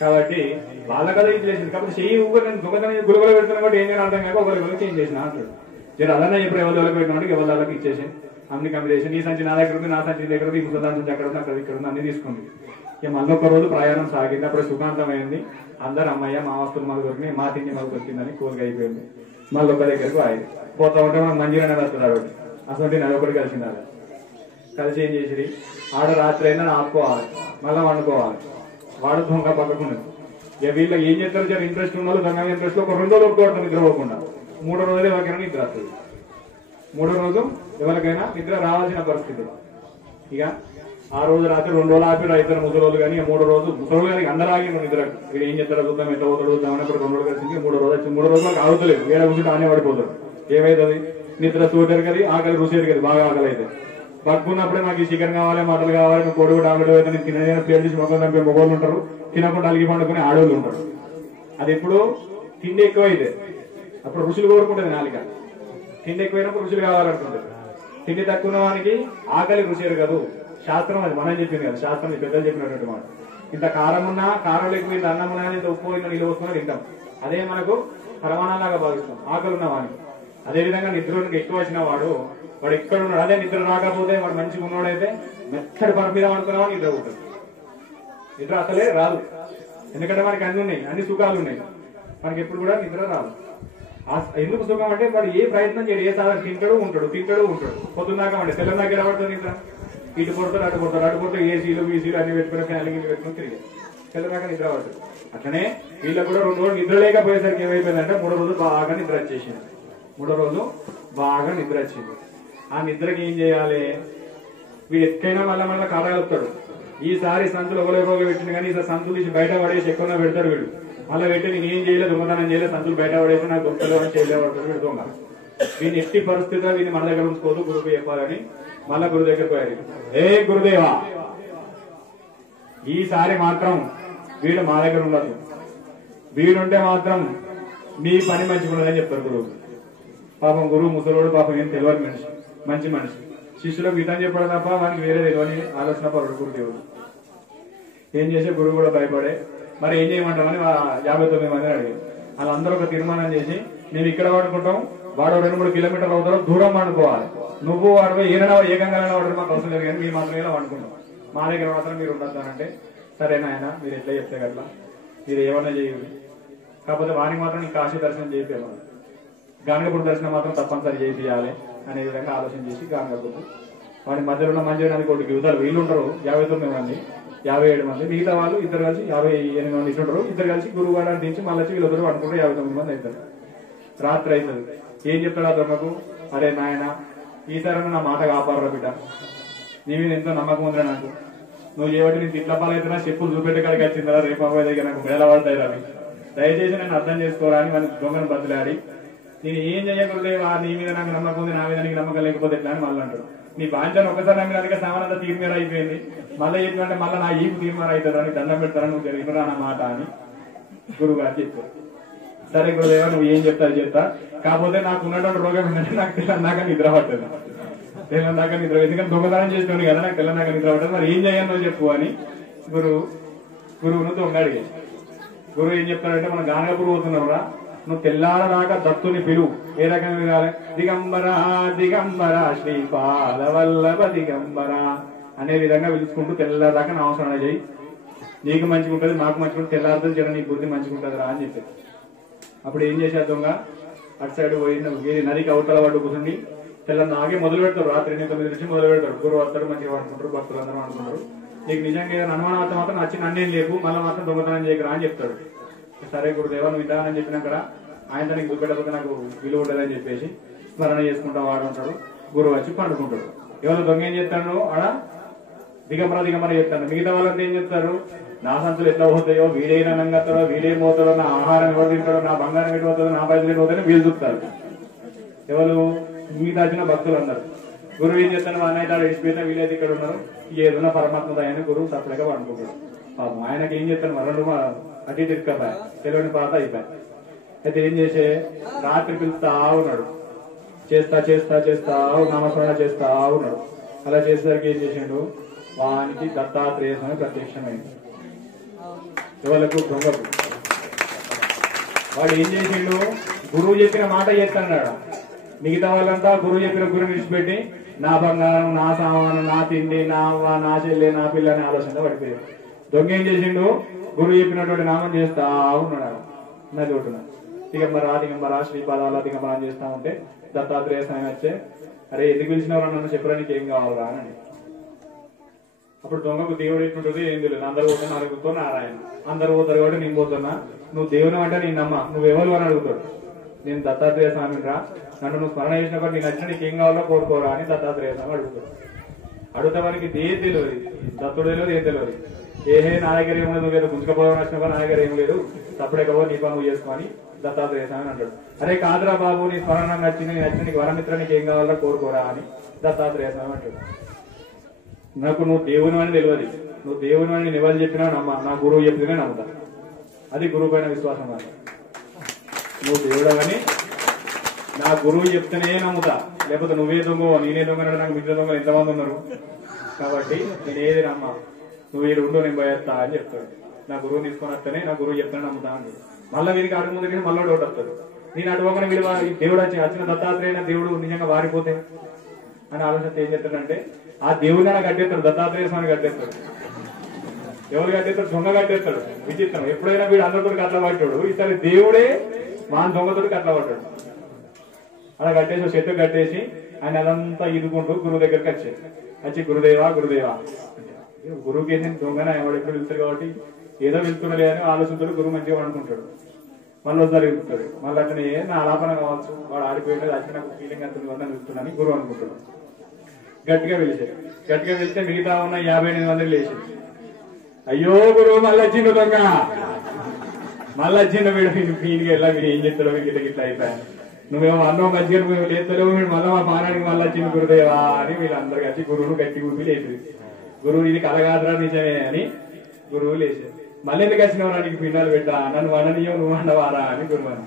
కాబట్టి వాళ్ళ కదా ఇది చేసింది కాబట్టి చెయ్యి ఊరు నేను దొంగతనం గురువులు పెడుతున్నా కూడా ఏం అర్థం కాక ఒకరికి చేంజ్ చేసిన అంటాడు మీరు అలానే ఇప్పుడు ఎవరి వాళ్ళకి పెట్టినట్టు ఎవరి వాళ్ళకి ఇచ్చేసి అన్ని కంప్లీట్ నీ సంచి నా దగ్గర ఉంది నా సంచి దగ్గర ఉంది ఇంకో సంచి అక్కడ ఉంది అక్కడ ఇక్కడ ఉంది అన్ని తీసుకుంది ఇక మళ్ళీ ఒక రోజు ప్రయాణం సాగింది అప్పుడు సుఖాంతమైంది అందరు అమ్మయ్య మా వస్తువులు మాకు దొరికినాయి మా తిండి మాకు దొరికిందని కోరిక అయిపోయింది మళ్ళీ ఒక దగ్గరకు ఆగింది పోతా ఉంటే మనం మంజీరానే వస్తున్నాడు అసలు నది ఒకటి కలిసింది కలిసి ఏం చేసి ఆడ రాత్రి అయినా ఆపుకోవాలి మళ్ళీ వండుకోవాలి వాడు దొంగ పక్కకున్నది ఇక వీళ్ళకి ఏం చేస్తారు చాలా ఇంట్రెస్ట్ ఉన్న వాళ్ళు దొంగ ఇంట్రెస్ట్ ఒక 2 రోజులు ఒప్పుకోవడం నిద్ర పోకుండా 3వ రోజులు ఎవరికైనా నిద్ర వస్తుంది 3వ రోజు ఎవరికైనా నిద్ర రావాల్సిన పరిస్థితి ఇక ఆ రోజు రాత్రి 2 రోజులు ఆపి రైతులు ముసలి కానీ 3వ రోజు ముసలి కానీ అందరూ ఆగి నిద్ర వీడు ఏం చేస్తారో చూద్దాం ఎట్లా పోతాడు చూద్దాం అన్నప్పుడు 2 రోజులు కలిసి 3వ రోజు వచ్చి 3వ రోజులకు ఆగుతలేదు వేరే కూర్చుంటే ఆనే పడిపోతాడు ఏమైతుంది నిద్ర చూడరు కదా ఆకలి రుచి కదా బాగా ఆకలి అయితే పట్టుకున్నప్పుడే మాకు ఈ చికెన్ కావాలి మటన్ కావాలి నువ్వు కొడుకు టాబ్లెట్ అయితే నేను తినదైనా ప్లేట్ తీసి మొక్కలు చంపే మొగోళ్ళు ఉంటారు తినకుండా అలిగి పండుకుని ఆడవాళ్ళు ఉంటారు అది ఎప్పుడు తిండి ఎక్కువ అయితే అప్పుడు రుచులు కోరుకుంటుంది నాలుక తిండి ఎక్కువైనప్పుడు రుచులు కావాలనుకుంటుంది తిండి తక్కువ వానికి ఆకలి రుచి ఎరగదు శాస్త్రం అది మనం చెప్పింది కదా శాస్త్రం పెద్దలు చెప్పినటువంటి మాట ఇంత కారం ఉన్నా కారం లేకపోతే ఇంత అన్నం ఉన్నా ఇంత ఉప్పు ఇంత నీళ్ళు పోసుకున్నా తింటాం అదే మనకు పరమాణంలాగా భావిస్తాం ఆకలి ఉన్న వానికి అదేవిధంగా నిద్రకి ఎక్కువ వచ్చిన వాడు ఎక్కడ ఉన్నాడు అదే నిద్ర రాకపోతే వాడు మంచిగా ఉన్నవాడైతే మెత్తడి పని మీద అనుకున్నావా నిద్ర ఉంటుంది నిద్ర అసలే రాదు ఎందుకంటే మనకి అన్ని ఉన్నాయి అన్ని సుఖాలు ఉన్నాయి మనకి ఎప్పుడు కూడా నిద్ర రాదు ఎందుకు సుఖం అంటే వాడు ఏ ప్రయత్నం చేయడు ఏ సాధన తింటాడు ఉంటాడు పొద్దున్నాక అంటే తెల్లదాకా ఎలా పడుతుంది నిద్ర ఇటు కొడతాడు అటు కొడతాడు ఏసీలు బీసీలు అన్ని పెట్టుకుని ఫ్యాన్లు పెట్టుకుని తిరిగి తెల్లదాకా నిద్ర పడుతుంది అట్లనే వీళ్ళకి కూడా 2 రోజులు నిద్ర లేకపోయేసరికి ఏమైపోయిందంటే 3వ రోజు బాగా నిద్ర వచ్చేసింది 3వ రోజు బాగా నిద్ర వచ్చింది ఆ నిద్రకి ఏం చేయాలి వీడు ఎక్కైనా మళ్ళీ కాడగలుగుతాడు ఈసారి సంతులు ఒకరు పెట్టిన కానీ ఈసారి సంతులు తీసి బయట పడేసి ఎక్కువ పెడతాడు వీడు మళ్ళీ పెట్టి నేను ఏం చేయలేదు దొంగతనం చేయలేదు సంతులు బయట పడేసి నాకు దొంగలు అని చేయలేవాడు వీడు దొంగ వీని ఎట్టి పరిస్థితిలో వీని మన దగ్గర ఉంచుకోదు గురువు చెప్పాలని మళ్ళా గురువు దగ్గర పోయాడు ఏ గురుదేవా ఈసారి మాత్రం వీడు మా దగ్గర ఉండదు వీడుంటే మాత్రం మీ పని మంచిగా ఉండదని చెప్తారు గురువు పాపం గురువు ముసలోడు పాపం ఏం తెలియని మనిషి మంచి మనిషి శిష్యులకు హితం చెప్పడం తప్ప మనకి వేరే తెలియని ఆలోచన పరుడు గురుదేవుడు ఏం చేసే గురువు కూడా భయపడే మరి ఏం చేయమంటామని 59 మందిని అడిగారు వాళ్ళందరూ ఒక తీర్మానం చేసి మేము ఇక్కడ పడుకుంటాం వాడు 2-3 కిలోమీటర్లు అవుతారో దూరం వండుకోవాలి. నువ్వు వాడు ఏదైనా ఏకంగా వాడు మాకు అవసరం లేదు కానీ మీరు మాత్రం ఇలా వండుకుంటాం, మా దగ్గర మాత్రం మీరు ఉండద్దు అంటే సరేనా ఆయన మీరు ఎట్లా చెప్తే అట్లా మీరు ఏమన్నా చేయాలి. కాకపోతే వారికి మాత్రం నీకు కాశీ దర్శనం చేయించాలి, గానగపూర్ దర్శనం మాత్రం తప్పనిసరి చేయించాలి అనే విధంగా ఆలోచన చేసి గానగపూర్ వాడి మధ్యలో ఉన్న మంచి నది కొడుకు యువతలు వీళ్ళు ఉంటారు 59 మంది 57 మంది, మిగతా వాళ్ళు ఇద్దరు కలిసి 58 మంది ఇస్తుంటారు. ఇద్దరు కలిసి గురువారం దించి మళ్ళీ వీళ్ళొద్దరు అనుకుంటారు 59 మంది అవుతారు. రాత్రి అవుతుంది. ఏం చెప్తాడు ఆ దొంగకు, అరే నాయన ఈసారి నా మాట కాపాడరా బిడ్డ, నీ మీద ఎంతో నమ్మకం ఉందిరా నాకు, నువ్వు చేయబట్టి నేను తిట్ల పాలైతున్నా చెప్పులు చూపెట్టే కాడికి వచ్చిందా రేపు అబ్బాయి దగ్గర నాకు వేల పడతాయి రవి, దయచేసి నేను అర్థం చేసుకోరా అని మన దొంగను బదిలాడి నేను ఏం చేయకూడలేవా, నీ మీద నాకు నమ్మకం ఉంది, నా మీద నీకు నమ్మకం లేకపోతే ఎట్లా అని మళ్ళీ అంటాడు. నీ బాధ్యత ఒకసారి నమ్మిన అందుకే సామానంతా తీర్మేర అయిపోయింది, మళ్ళీ చెప్పినట్టే మళ్ళీ నా ఈపు తీర్మార అవుతారు అని దండం పెడతారా, నువ్వు జరిగినరా నా మాట అని గురువు గారు చెప్పారు. సరే గురుదేవా నువ్వు ఏం చెప్తావు చెప్తా, కాకపోతే నాకు ఉన్నటువంటి రోగం ఏంటంటే నాకు తెల్లందాకా నిద్ర పట్టదు, తెల్లందాకా నిద్ర, ఎందుకంటే దొంగతనం చేస్తున్నాను కదా నాకు తెల్లందాకా నిద్ర పట్టదు, మరి ఏం చేయాలో చెప్పు అని గురువును దొంగ అడిగాడు. గురువు ఏం చెప్తాడంటే మనం గానగపూర్ పోతున్నావురా, నువ్వు తెల్లారదాకా దత్తుని పిలువు. ఏ రకంగా పిలవాలి, దిగంబర దిగంబర శ్రీపాద వల్లభ దిగంబర అనే విధంగా పిలుచుకుంటూ తెల్లారదాకా నామస్మరణ చేయి, నీకు మంచిగా ఉంటుంది మాకు మంచిగా ఉంటుంది, తెల్లారుతుంది జర నీ బుద్ధి మంచిగా ఉంటుంది రా అని చెప్పారు. అప్పుడు ఏం చేశారు దొంగ, అటు సైడ్ పోయి నదికి అవతల పట్టు కూర్చుండి తెల్లని నాగే మొదలు పెడతారు, రాత్రి 9 నుంచి మొదలు పెడతారు. గురువు వస్తారు మంచిగా అనుకుంటారు, భక్తులు అందరూ అనుకుంటారు. నీకు నిజంగా ఏదైనా అనుమానం వస్తే మాత్రం నచ్చి నన్నేం లేపు, మళ్ళీ మాత్రం దొంగతనం చేయకరా అని చెప్తాడు. సరే గురుదేవా నువ్వు విధానం చెప్పినాక ఆయన నీకు చూపెట్టకపోతే నాకు విలువ ఉండదని చెప్పేసి స్మరణ చేసుకుంటా వాడు ఉంటాడు. గురువు వచ్చి పండుకుంటాడు. ఎవరు దొంగ ఏం చెప్తాడు, ఆడ దిగంబర దిగంబర చెప్తాడు. మిగతా వాళ్ళంతా ఏం చెప్తారు, నా సంచులు ఎట్లా పోతాయో, వీడైనా నంగతాడో, వీడేం పోతాడో, నా ఆహారం ఎవరు తింటాడో, నా బంగారం ఎటు పోతుందో, నా పైసలు ఎటు పోతాయో వీళ్ళు చూపుతారు. ఎవరు మిగతా వచ్చిన భక్తులు అన్నారు. గురువు ఏం చేస్తాను అన్నయ్య తాడు ఇడిచిపోయినా వీళ్ళైతే ఇక్కడ ఉన్నారు, ఏదన్నా పరమాత్మ దయని గురువు సపరేట్గా పండుకుంటాడు. పాపం ఆయనకి ఏం చేస్తాను మరలు అటు ఇటు ఇరుకపోయా, తెలియని పాత అయిపోయా. అయితే ఏం చేసే రాత్రి పిలుస్తా ఉన్నాడు, చేస్తా చేస్తా చేస్తా నామస్మరణ చేస్తా ఉన్నాడు. అలా చేసేసరికి ఏం చేసిండు, వానికి దత్తాత్రేయ స్వామి ప్రత్యక్షమైంది. ఎవరికి దొంగకు. వాడు ఏం చేసిండు, గురువు చెప్పిన మాట చేస్తాడు. మిగతా వాళ్ళంతా గురువు చెప్పిన గురువు విడిచిపెట్టి నా బంగారం, నా సామాను, నా తిండి, నా అవ్వ, నా చెల్లె, నా పిల్ల అనే ఆలోచన పడిపోయాడు. దొంగ ఏం చేసిండు, గురువు చెప్పినటువంటి నామం చేస్తా ఉన్నాడు. నది ఒడ్డున దిగంబర దిగంబర శ్రీపాదాల దిగంబర అని చేస్తా ఉంటే దత్తాత్రేయ స్వామి వచ్చే, అరే ఎందుకు పిలిచినవరా నన్ను చెప్పడానికి ఏం కావాలరా అని. అప్పుడు దొంగకు దేవుడు ఎట్లుంటుంది ఏం తెలియదు. అందరు పోతున్నా అడుగుతో నారాయణ, అందరు పోతారు కాబట్టి నేను పోతున్నా, నువ్వు దేవుని అంటే నేను నమ్మ, నువ్వెవరు అని అడుగుతాడు. నేను దత్తాత్రేయ స్వామిని రా, నన్ను నువ్వు స్మరణ చేసినప్పుడు నీకు నచ్చిన నీకు ఏం కావాలో కోరుకోరా అని దత్తాత్రేయ స్వామి అడుగుతాడు. అడుగుతా వానికి ఏం తెలియదు, దత్తుడు తెలియదు, ఏం తెలియదు. ఏహే నా దగ్గర ఏం లేదు, లేదు గుంజుకపోవడం వచ్చినప్పుడు నా దగ్గర ఏం లేదు, తప్పుడే కవో నీ పని నువ్వు చేసుకోని దత్తాత్రేయ స్వామి అంటాడు. అరే కాదురా బాబు నీ స్మరణ నచ్చింది, నీ నచ్చిన నీకు వరమిత్ర నీకు ఏం కావాలో కోరుకోరా అని దత్తాత్రేయ స్వామి అంటాడు. నాకు నువ్వు దేవుని అని తెలియదు, నువ్వు దేవుని అని నేను ఎవరు చెప్పినా నమ్మ, నా గురువు చెప్పినే నమ్ముతా. అది గురువు పైన విశ్వాసం అన్న. నువ్వు దేవుడవని నా గురువు చెప్తేనే నమ్ముతా, లేకపోతే నువ్వే దొంగ నేనే దొంగ నాకు మిగతా దొంగలు ఎంతమంది ఉన్నారు, కాబట్టి నేను ఏది నమ్మ, నువ్వు ఏడు ఉండు నేను పోయేస్తా అని చెప్తాడు. నా గురువు తీసుకొని వస్తేనే నా గురువు చెప్తానే నమ్ముతా అని. మళ్ళీ వీరికి అడుగు ముందు మళ్ళీ డౌట్ వస్తాడు, నేను అడుగుకొని వీడు దేవుడు వచ్చిన దత్తాత్రేయ దేవుడు నిజంగా వారిపోతే అని ఆలోచన ఏం చెప్తాడంటే ఆ దేవుడిని నాకు కట్టేస్తాడు, దత్తాత్రేయ స్వామి కట్టేస్తాడు. ఎవరు కట్టేస్తాడు, దొంగ కట్టేస్తాడు. విచిత్రం, ఎప్పుడైనా వీడు అందరితో కట్ల పట్టాడు, ఈసారి దేవుడే మా దొంగతో కట్ల పట్టాడు. అలా కట్టేసి చెట్టు కట్టేసి ఆయన అదంతా ఇదుకుంటూ గురువు దగ్గరికి వచ్చి గురుదేవా గురుదేవా, గురువుకి ఏంటంటే దొంగన వాడు ఎప్పుడు వెళ్తాడు కాబట్టి ఏదో వెళ్తున్నలే అని ఆలోచించాడు. గురువు మంచిగా అనుకుంటాడు, మళ్ళీ ఒకసారి వెళ్తాడు. మళ్ళీ అట్లనే నా ఆలాపన కావచ్చు, వాడు ఆడిపోయాడు వచ్చి నాకు ఫీలింగ్ అంత వల్ల వెళ్తున్నాను గురువు అనుకుంటాడు. గట్టిగా పిలిచాడు. గట్టిగా పిలిస్తే మిగతా ఉన్న 58 మంది లేచాడు. అయ్యో గురువు మళ్ళీ వచ్చిండు దొంగ, మళ్ళీ వచ్చిండు వీడు ఫీల్గా వెళ్ళా, వీడు ఏం చెప్తాడో గిట్ల గిట్ల అయిపోయాను, నువ్వేమో అన్నో మంచిగా నువ్వు లేస్తలేవు, వీడు మళ్ళీ మా పానానికి మళ్ళీ వచ్చింది గురుదేవా అని వీళ్ళందరూ కలిసి గురువును గట్టి ఊపి లేచింది. గురువు ఇది కలగాదరా నిజమే అని గురువు లేచాడు. మళ్ళీ ఎందుకు వచ్చినవరా నీకు పిండాలు పెట్టా, నన్ను వండనీయో నువ్వు వండవారా అని గురువు అని.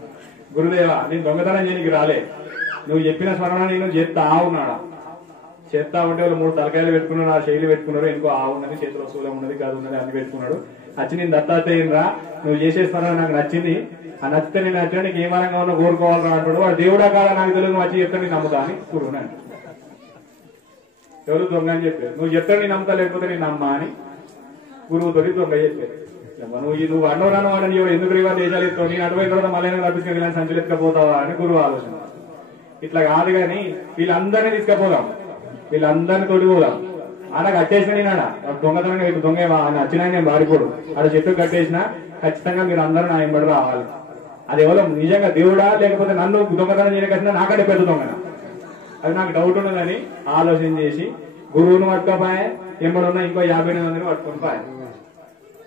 గురుదేవా నేను దొంగతనం చేయడానికి రాలే, నువ్వు చెప్పిన స్మరణ నేను చేస్తా ఉన్నాడా, చేస్తా ఉంటే వాళ్ళు 3 తలకాయలు పెట్టుకున్నారు, ఆ శైలి పెట్టుకున్నారు, ఇంకో ఆవు ఉన్నది, చేతిలో శూలం ఉన్నది, గది ఉన్నది, అన్ని పెట్టుకున్నాడు. వచ్చి నేను దత్తాత్రేయుని రా, నువ్వు చేసేస్తానో నాకు నచ్చింది, ఆ నచ్చితే నేను నచ్చిన నీకు ఏమానంగా ఉన్నా కోరుకోవాలరా అంటాడు. వాడు దేవుడా కాదా నాకు తెలియదు, వచ్చి చెప్తాను నేను నమ్ముతా అని గురువుని అంటాడు. ఎవరు దొంగ అని చెప్పారు, నువ్వు చెప్తాను నేను నమ్ముతా, లేకపోతే నేను నమ్మా అని గురువుతో దొంగ చెప్పారు. నువ్వు అన్నవరాను వాడని ఎందుకు రివా దేశాలు ఎత్తావు, నేను అటువైపు తర్వాత మళ్ళీ తప్పించుకొని ఇలా సంచులు ఎత్తుకపోతావా అని గురువు ఆలోచన. ఇట్లా కాదు కానీ వీళ్ళందరినీ తీసుకపోదాం, వీళ్ళందరినీ తోడిపోదాం. ఆడ కట్టేసిన నేనాడ దొంగతనంగా దొంగ నచ్చినా నేను బారిపోడు, ఆడ చెట్టు కట్టేసినా ఖచ్చితంగా మీరు అందరూ నా ఎంబడి రావాలి. అది ఎవరో నిజంగా దేవుడా లేకపోతే నన్ను దొంగతనం చేయకచ్చినా నాకంటే పెద్ద దొంగన, అది నాకు డౌట్ ఉన్నదని ఆలోచన చేసి గురువును పట్టుకోపాయే, ఎంబడున్న ఇంకో 50 మందిని పట్టుకొని పాయ.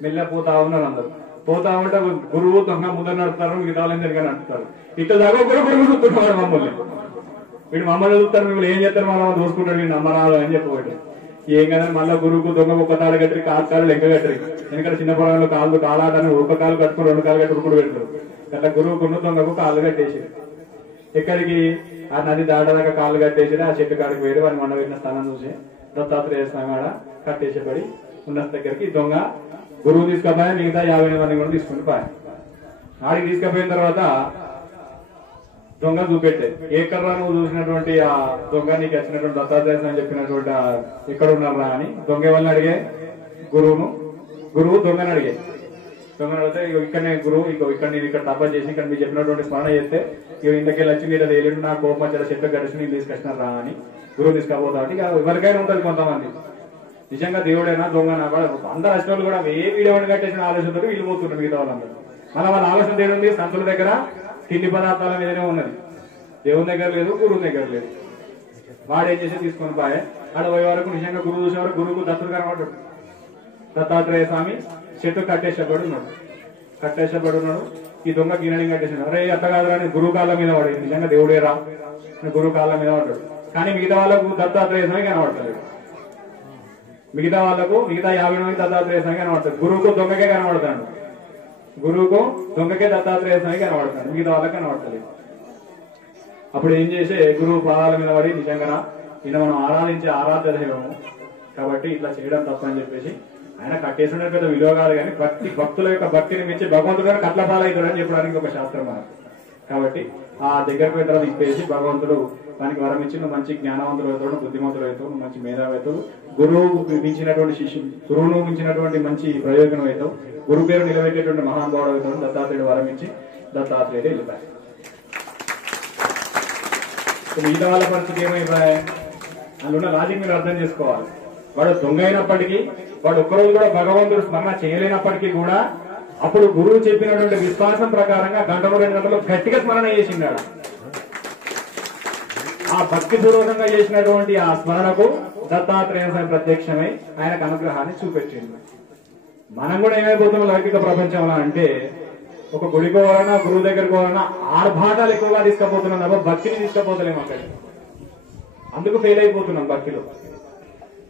మెల్ల పోతా ఉన్నారు అందరు. పోతా ఉంటే గురువు దొంగ ముందర నడుపుతారు, మిగతా వాళ్ళని దగ్గర నడుపుతారు. ఇట్లా దాకా గురువు చూస్తున్నాడు మమ్మల్ని, వీడు మమ్మల్ని చూస్తారు, మిమ్మల్ని ఏం చేస్తారు మనం చూసుకుంటాడు, వీడు నమ్మరాలు అని చెప్పబట్టి ఏం కదా. మళ్ళీ గురువుకు దొంగ ఒక తాడు కట్టి కాలు లెక్క కట్టరి, ఎందుకంటే చిన్న పొలంలో కాలాడని ఒక కాలు కట్టుకుని 2 కాలు కట్టి ఉరుకుడు పెడతారు. అట్లా గురువుకున్న దొంగకు కాళ్ళు కట్టేసి ఎక్కడికి ఆ నది దాటదాకా కాళ్ళు కట్టేసి ఆ చెట్టు కాడికి వేరు వాడిని మండ పెట్టిన స్థానం చూసి దత్తాత్రేయ స్వామి ఆడ కట్టేసేపడి ఉన్న దగ్గరికి దొంగ గురువు తీసుకపోయా, మిగతా 50 మంది కూడా తీసుకుని పోయా. ఆడికి తీసుకుపోయిన తర్వాత దొంగ చూపెట్టే, ఎక్కడరా నువ్వు చూసినటువంటి ఆ దొంగ నీకు వచ్చినటువంటి దత్తాత్రేయ అని చెప్పినటువంటి ఎక్కడ ఉన్నారా అని దొంగ వాళ్ళని అడిగే గురువును. గురువు దొంగని అడిగే, దొంగని అడిగితే ఇక్కడనే గురువు ఇక్కడ నేను ఇక్కడ తప్ప చేసి ఇక్కడ మీరు చెప్పినటువంటి స్మరణ చేస్తే ఇంతకెళ్ళి వచ్చి మీరు అది వెళ్ళి నా కోపం వచ్చారా చెట్టు గడిచి నేను తీసుకొచ్చినారా అని గురువు తీసుకపోతా అంటే ఎవరికైనా ఉంటుంది కొంతమంది నిజంగా దేవుడైనా దొంగనా కూడా అందరు అష్టోళ్ళు కూడా ఏ వీడియోని కట్టేసిన ఆలోచనతో వీళ్ళు పోతున్నారు మిగతా వాళ్ళందరూ. వాళ్ళ ఆలోచన దేవుంది సంతుల దగ్గర తిండి పదార్థాల మీదనే ఉన్నది, దేవుని దగ్గర లేదు, గురువు దగ్గర లేదు. వాడు ఏం చేసి తీసుకొని పోయే ఆడ పోయే వరకు నిజంగా గురువు చూసే వరకు గురువుకు దత్తుడు కనబడ్డాడు. దత్తాత్రేయ స్వామి చెట్టు కట్టేసేపడి ఉన్నాడు. ఈ దొంగ గిన్నెని కట్టేసాడు. అరే అట్ట కాదురా గురువు కాళ్ళ మీద పడేది, నిజంగా దేవుడే రా గురువు కాళ్ళ మీద పడ్డాడు. కానీ మిగతా వాళ్ళకు దత్తాత్రేయ స్వామి కనబడతాడు, మిగతా 50 మంది దత్తాత్రేయ స్వామి కనబడతాడు. గురువుకు దొంగకే కనబడతాడు, గురువుకు దొంగకే దత్తాత్రేయ స్వామి కనబడతాడు, మిగతా వాళ్ళకి కనబడతాడు. అప్పుడు ఏం చేసే గురువు పాదాల మీద పడి నిజంగా ఈయన మనం ఆరాధించే ఆరాధ్య దైవము కాబట్టి ఇట్లా చేయడం తప్పని చెప్పేసి ఆయన కట్టేసిన పెద్ద విలువ కాదు కానీ భక్తుల యొక్క భక్తిని మెచ్చి భగవంతుడు కట్ల పాలవుతాడని చెప్పడానికి ఒక శాస్త్రం మనకు. కాబట్టి ఆ దగ్గరకు పోయిన తర్వాత ఇప్పేసి భగవంతుడు దానికి వరం ఇచ్చి నువ్వు మంచి జ్ఞానవంతులు అవుతాడు, బుద్ధిమంతులు అవుతావు, నువ్వు మంచి మేధావి అవుతావు, గురువును మించినటువంటి మంచి ప్రయోజనం అవుతావు, గురు పేరు నిలబెట్టేటువంటి మహానుభావుడు అవుతాడు. దత్తాత్రేయుడు వరం ఇచ్చి దత్తాత్రేయుడు వెళ్ళిపోయాయి. మిగతా వాళ్ళ పరిస్థితి ఏమైపోయాయి అందులో లాజిక్ మీరు అర్థం చేసుకోవాలి. వాడు దొంగ అయినప్పటికీ వాడు ఒక్కరోజు కూడా భగవంతుడు స్మరణ చేయలేనప్పటికీ కూడా అప్పుడు గురువు చెప్పినటువంటి విశ్వాసం ప్రకారంగా 1-2 గంటలు గట్టిగా స్మరణ చేసిండాడు. ఆ భక్తి పూర్వకంగా చేసినటువంటి ఆ స్మరణకు దత్తాత్రేయ స్వామి ప్రత్యక్షమై ఆయనకు అనుగ్రహాన్ని చూపెట్టింది. మనం కూడా ఏమైపోతున్నాం లౌకిక ప్రపంచంలో అంటే ఒక గుడికో వలన గురువు దగ్గరకు వలన ఆర్భాటాలు ఎక్కువగా తీసుకుపోతున్నాం తప్ప భక్తిని తీసుకుపోతలేము. అక్కడ అందుకు ఫెయిల్ అయిపోతున్నాం భక్తిలో.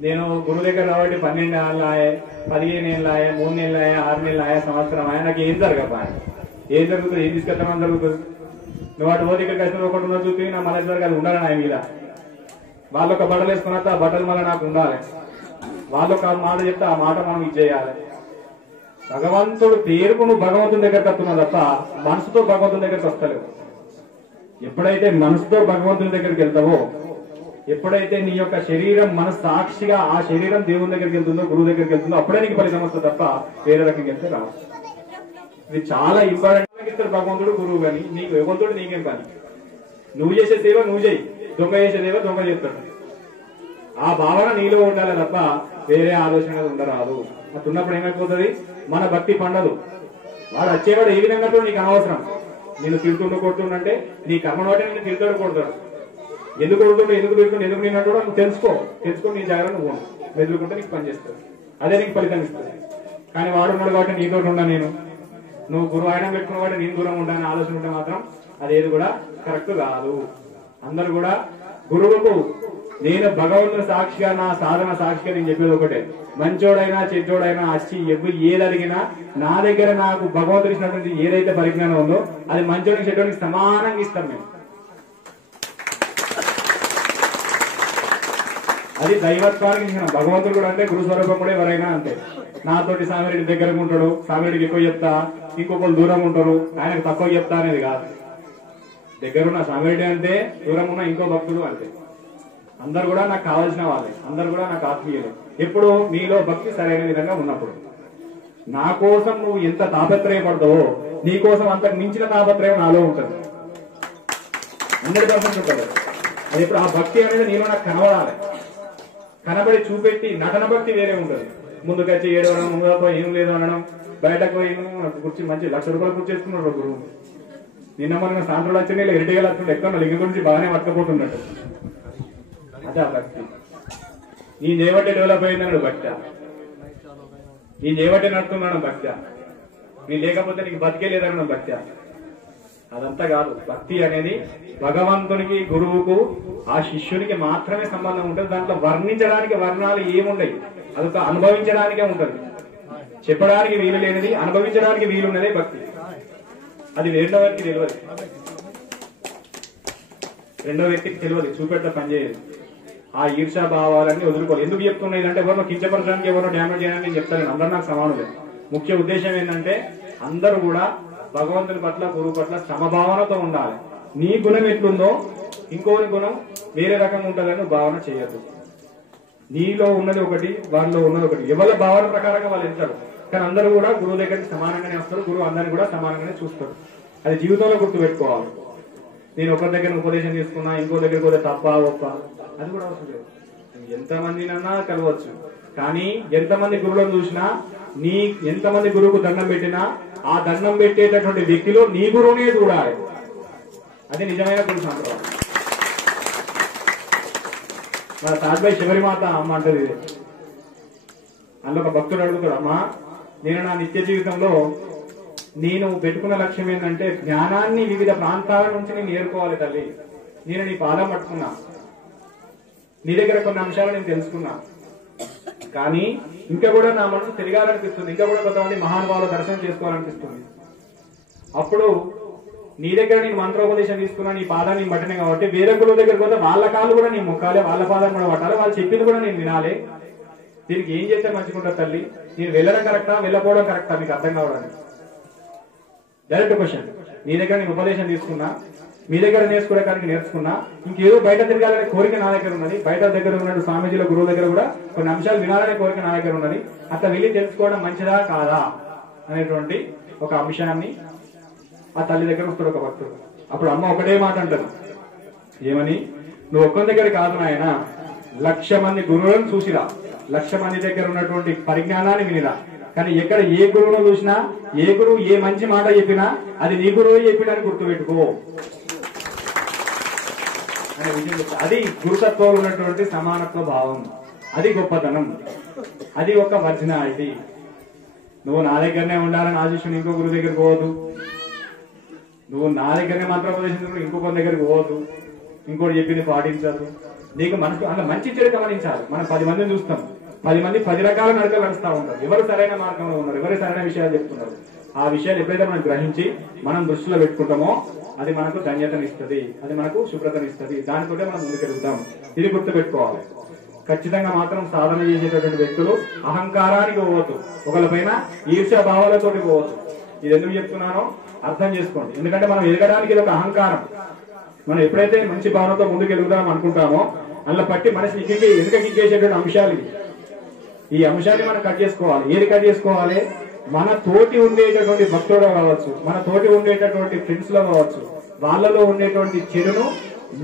నేను గురువు దగ్గర రాబట్టి 12 ఏళ్ళు ఆయే, 15 ఏళ్ళు ఆయే, 3 నెలలు ఆయే, 6 నెలలు ఆయే, సంవత్సరం ఆయే, నాకు ఏం జరగదు, ఏం జరుగుతుంది, ఏం తీసుకెళ్తామని జరుగుతుంది. నువ్వు అటు పోతే ఇక్కడ కష్టం ఒకటి ఉన్న చూస్తే నా మన జరగదు, అది ఉండాలి నా మీద. వాళ్ళు ఒక బట్టలు వేసుకున్న ఆ బట్టలు మళ్ళీ నాకు ఉండాలి, వాళ్ళు ఒక మాట చెప్తే ఆ మాట మనం ఇచ్చేయాలి. భగవంతుడు పేరుకు నువ్వు భగవంతుని దగ్గరకు వస్తున్నావు తప్ప మనసుతో భగవంతుని దగ్గరికి వస్తలేవు. ఎప్పుడైతే మనసుతో భగవంతుని దగ్గరికి వెళ్తావో, ఎప్పుడైతే నీ యొక్క శరీరం మనసు సాక్షిగా ఆ శరీరం దేవుని దగ్గరికి వెళ్తుందో, గురువు దగ్గరికి వెళ్తుందో అప్పుడే నీకు ఫలితం వస్తుంది తప్ప వేరే రకంగా వెళ్తే రావు. ఇది చాలా ఇంపార్టెంట్. ఇస్తారు భగవంతుడు గురువు కానీ నీకు భగవంతుడు నీకేం పని. నువ్వు చేసే సేవ నువ్వు చేయి, దొంగ చేసే సేవ దొంగ చేస్తాడు. ఆ భావన నీలో ఉండాలి తప్ప వేరే ఆలోచన ఉండరాదు. అట్టున్నప్పుడు ఏమైపోతుంది, మన భక్తి పండదు. వాడు వచ్చేవాడు ఏ విధంగా నీకు అనవసరం. నేను తిడుతుండో కొడుతుండంటే నీ కర్మ బట్టి నేను తిడతాడు కొడతాడు. ఎందుకు కొడుతుండో ఎందుకు తిడుతుండో ఎందుకు నేను కూడా నువ్వు తెలుసుకొని నీ జాగ్రత్త నువ్వు మెదులుకుంటే నీకు పని చేస్తుంది, అదే నీకు ఫలితం ఇస్తుంది. కానీ వాడు ఉన్నాడు కాబట్టి నీతో ఉన్నా నేను, నువ్వు గురువు ఆయన పెట్టుకున్న వాటి నేను దూరం ఉండాలని ఆలోచన ఉంటే మాత్రం అదేది కూడా కరెక్ట్ కాదు. అందరు కూడా గురువుకు నేను భగవంతుని సాక్షిగా నా సాధన సాక్షిగా నేను చెప్పేది ఒకటే, మంచోడైనా చెడ్డోడైనా వచ్చి ఏది అడిగినా నా దగ్గర నాకు భగవంతుడు ఇచ్చినటువంటి ఏదైతే పరిజ్ఞానం ఉందో అది మంచోడికి చెడ్డోడికి సమానంగా ఇస్తాం మేము. అది దైవత్వానికి చిహ్నం. భగవంతుడు కూడా అంటే గురు స్వరూపం కూడా ఎవరైనా అంతే. నాతోటి సామిరెడ్డి దగ్గరకు ఉంటాడు, సామిరెడ్డికి ఎక్కువ చెప్తా, ఇంకొకరు దూరం ఉంటారు, ఆయనకు తక్కువ చెప్తా అనేది కాదు. దగ్గరున్న సామిరెడ్డి అంటే దూరం ఉన్న ఇంకో భక్తులు అంతే. అందరు కూడా నాకు కావాల్సిన వాళ్ళే, అందరు కూడా నాకు ఆత్మీయులే. ఎప్పుడు నీలో భక్తి సరైన విధంగా ఉన్నప్పుడు. నా కోసం నువ్వు ఎంత తాపత్రయపడతావో నీ కోసం అంతకు మించిన తాపత్రయం నాలో ఉంటుంది, 100% ఉంటుంది. అది ఇప్పుడు ఆ భక్తి అనేది నీలో నాకు కనబడాలి. కనబడి చూపెట్టి నటన భక్తి వేరే ఉంటుంది. ముందుకొచ్చి ఏడవడం, ముందుకు ఏం లేదు అనడం, బయటకు పోయి కుర్చీ మంచి ₹1,00,000 కూర్చేసుకున్నాడు గురువు. నిన్న మన సాంత్రులు వచ్చింది, ఇలా ఇరిటిగా వస్తుండే, ఎక్కువ లింగ గురించి బాగానే పట్టుకపోతున్నట్టు. అదే భక్తి. నీ చేయబట్టే డెవలప్ అయిందన్నాడు భక్తి, నీ చేయబట్టే నడుతున్నాడు భక్తి, నీ లేకపోతే నీకు బతికే లేదన్నాడు భక్తి. అదంతా కాదు. భక్తి అనేది భగవంతునికి, గురువుకు, ఆ శిష్యునికి మాత్రమే సంబంధం ఉంటుంది. దాంట్లో వర్ణించడానికి వర్ణాలు ఏముండయి, అదొక అనుభవించడానికే ఉంటుంది. చెప్పడానికి వీలు లేనిది అనుభవించడానికి వీలున్నదే భక్తి. అది రెండో వ్యక్తికి తెలియదు, రెండో వ్యక్తికి తెలియదు, చూపెట్ట పనిచేయదు. ఆ ఈర్షా భావాలన్నీ వదులుకోవాలి. ఎందుకు చెప్తున్నాయి అంటే ఎవరినో కించపరచడానికి, ఎవరినో డ్యామేజ్ చేయడానికి నేను చెప్తాను. అందరూ నాకు సమానులే. ముఖ్య ఉద్దేశం ఏంటంటే అందరూ కూడా భగవంతుని పట్ల, గురువు పట్ల సమభావనతో ఉండాలి. నీ గుణం ఎట్లుందో ఇంకోని గుణం వేరే రకంగా ఉంటుందని భావన చేయద్దు. నీలో ఉన్నది ఒకటి, వాళ్ళలో ఉన్నది ఒకటి. ఎవరి భావన ప్రకారంగా వాళ్ళు వెళ్తారు. కానీ అందరూ కూడా గురువు దగ్గరికి సమానంగానే వస్తారు, గురువు అందరినీ కూడా సమానంగానే చూస్తారు. అది జీవితంలో గుర్తుపెట్టుకోవాలి. నేను ఒకరి దగ్గర ఉపదేశం తీసుకున్నా, ఇంకో దగ్గరికి పోతే తప్ప ఒప్ప అది కూడా అవసరం లేదు. ఎంతమందినన్నా కలవచ్చు, కానీ ఎంతమంది గురువులను చూసినా, నీ ఎంతమంది గురువుకు దండం పెట్టినా ఆ దండం పెట్టేటటువంటి వ్యక్తిలో నీ గురువునే చూడాలి. అది నిజమైన గురు సంప్రదాయం. మన తాజ్బాయి శబరిమాత అమ్మ అంటది. అందులో ఒక భక్తుడు అడుగుతాడు, అమ్మా నేను నా నిత్య జీవితంలో నేను పెట్టుకున్న లక్ష్యం ఏంటంటే జ్ఞానాన్ని వివిధ ప్రాంతాల నుంచి నేను నేర్చుకోవాలి తల్లి. నేను నీ పాదం పట్టుకున్నా, నీ దగ్గర కొన్ని అంశాలు నేను తెలుసుకున్నా, కానీ ఇంకా కూడా నా మనసు తిరగాలనిపిస్తుంది, ఇంకా కూడా కొంతమంది మహానుభావుల దర్శనం చేసుకోవాలనిపిస్తుంది. అప్పుడు నీ దగ్గర నేను మంత్రోపదేశం తీసుకున్నా, నీ పాదాన్ని పట్టిన కాబట్టి వేరే గురువు దగ్గరికి పోతే వాళ్ళ కాళ్ళు కూడా నేను మొక్కాలి, వాళ్ళ పాదాన్ని కూడా పట్టాలి, వాళ్ళు చెప్పింది కూడా నేను వినాలి. దీనికి ఏం చేస్తే మంచిగుంటుంది తల్లి? నేను వెళ్ళడం కరెక్టా, వెళ్ళకపోవడం కరెక్టా? మీకు అర్థం కావడానికి డైరెక్ట్ క్వశ్చన్. నీ దగ్గర నేను ఉపదేశం తీసుకున్నా, మీ దగ్గర నేర్చుకున్నా, ఇంకేదో బయట తిరగాలనే కోరిక నా దగ్గర ఉన్నది, బయట దగ్గర ఉన్న స్వామీజీల గురువు దగ్గర కూడా కొన్ని అంశాలు వినాలనే కోరిక నా దగ్గర ఉన్నది, అట్లా వెళ్ళి తెలుసుకోవడం మంచిదా కాదా అనేటువంటి ఒక అంశాన్ని ఆ తల్లి దగ్గర వస్తాడు ఒక భక్తుడు. అప్పుడు అమ్మ ఒకటే మాట అంటారు, ఏమని? నువ్వు ఒక్కరి దగ్గర కాదు నాయన, 1,00,000 మంది గురువులను చూసిరా, 1,00,000 మంది దగ్గర ఉన్నటువంటి పరిజ్ఞానాన్ని వినిరా, కానీ ఎక్కడ ఏ గురువును చూసినా, ఏ గురువు ఏ మంచి మాట చెప్పినా అది నీ గురువు చెప్పినని గుర్తుపెట్టుకో అనే విషయం చెప్తా. అది గురుతత్వంలో ఉన్నటువంటి సమానత్వ భావం, అది గొప్పతనం, అది ఒక ఒరిజినాలిటీ. నువ్వు నా దగ్గరనే ఉండాలని ఆశిష్యుని ఇంకో గురువు దగ్గరికి పోవద్దు, నువ్వు నా దగ్గరనే మంత్రోపదేశం ఇంకొక దగ్గరికి పోవద్దు, ఇంకోటి చెప్పింది పాటించదు. నీకు మనసు అలా మంచి చెడు గమనించాలి. మనం 10 మందిని చూస్తాం, 10 మంది 10 రకాల నడకలు నడుస్తూ ఉంటారు. ఎవరు సరైన మార్గంలో ఉన్నారు, ఎవరు సరైన విషయాలు చెప్తున్నారు, ఆ విషయాలు ఎప్పుడైతే మనం గ్రహించి మనం దృష్టిలో పెట్టుకుంటామో అది మనకు ధన్యతనిస్తుంది, అది మనకు శుభ్రతనిస్తుంది. దానితోటే మనం ముందుకెళ్తాం. ఇది గుర్తుపెట్టుకోవాలి. ఖచ్చితంగా మాత్రం సాధన చేసేటటువంటి వ్యక్తులు అహంకారానికి పోవద్దు, ఒకళ్ళపైన ఈర్ష్య భావాలతోటి పోవద్దు. ఇది ఎందుకు చెప్తున్నానో అర్థం చేసుకోండి. ఎందుకంటే మనం ఎదగడానికి ఇది ఒక అహంకారం. మనం ఎప్పుడైతే మంచి భావనతో ముందుకు ఎదుగుదాం అనుకుంటామో అందులో పట్టి మనిషిని కిక్కేసేటువంటి అంశాలు ఈ అంశాన్ని మనం కట్ చేసుకోవాలి. ఏది కట్ చేసుకోవాలి? మన తోటి ఉండేటటువంటి భక్తులు కావచ్చు, మన తోటి ఉండేటటువంటి ఫ్రెండ్స్ లో కావచ్చు, వాళ్ళలో ఉండేటువంటి చెడును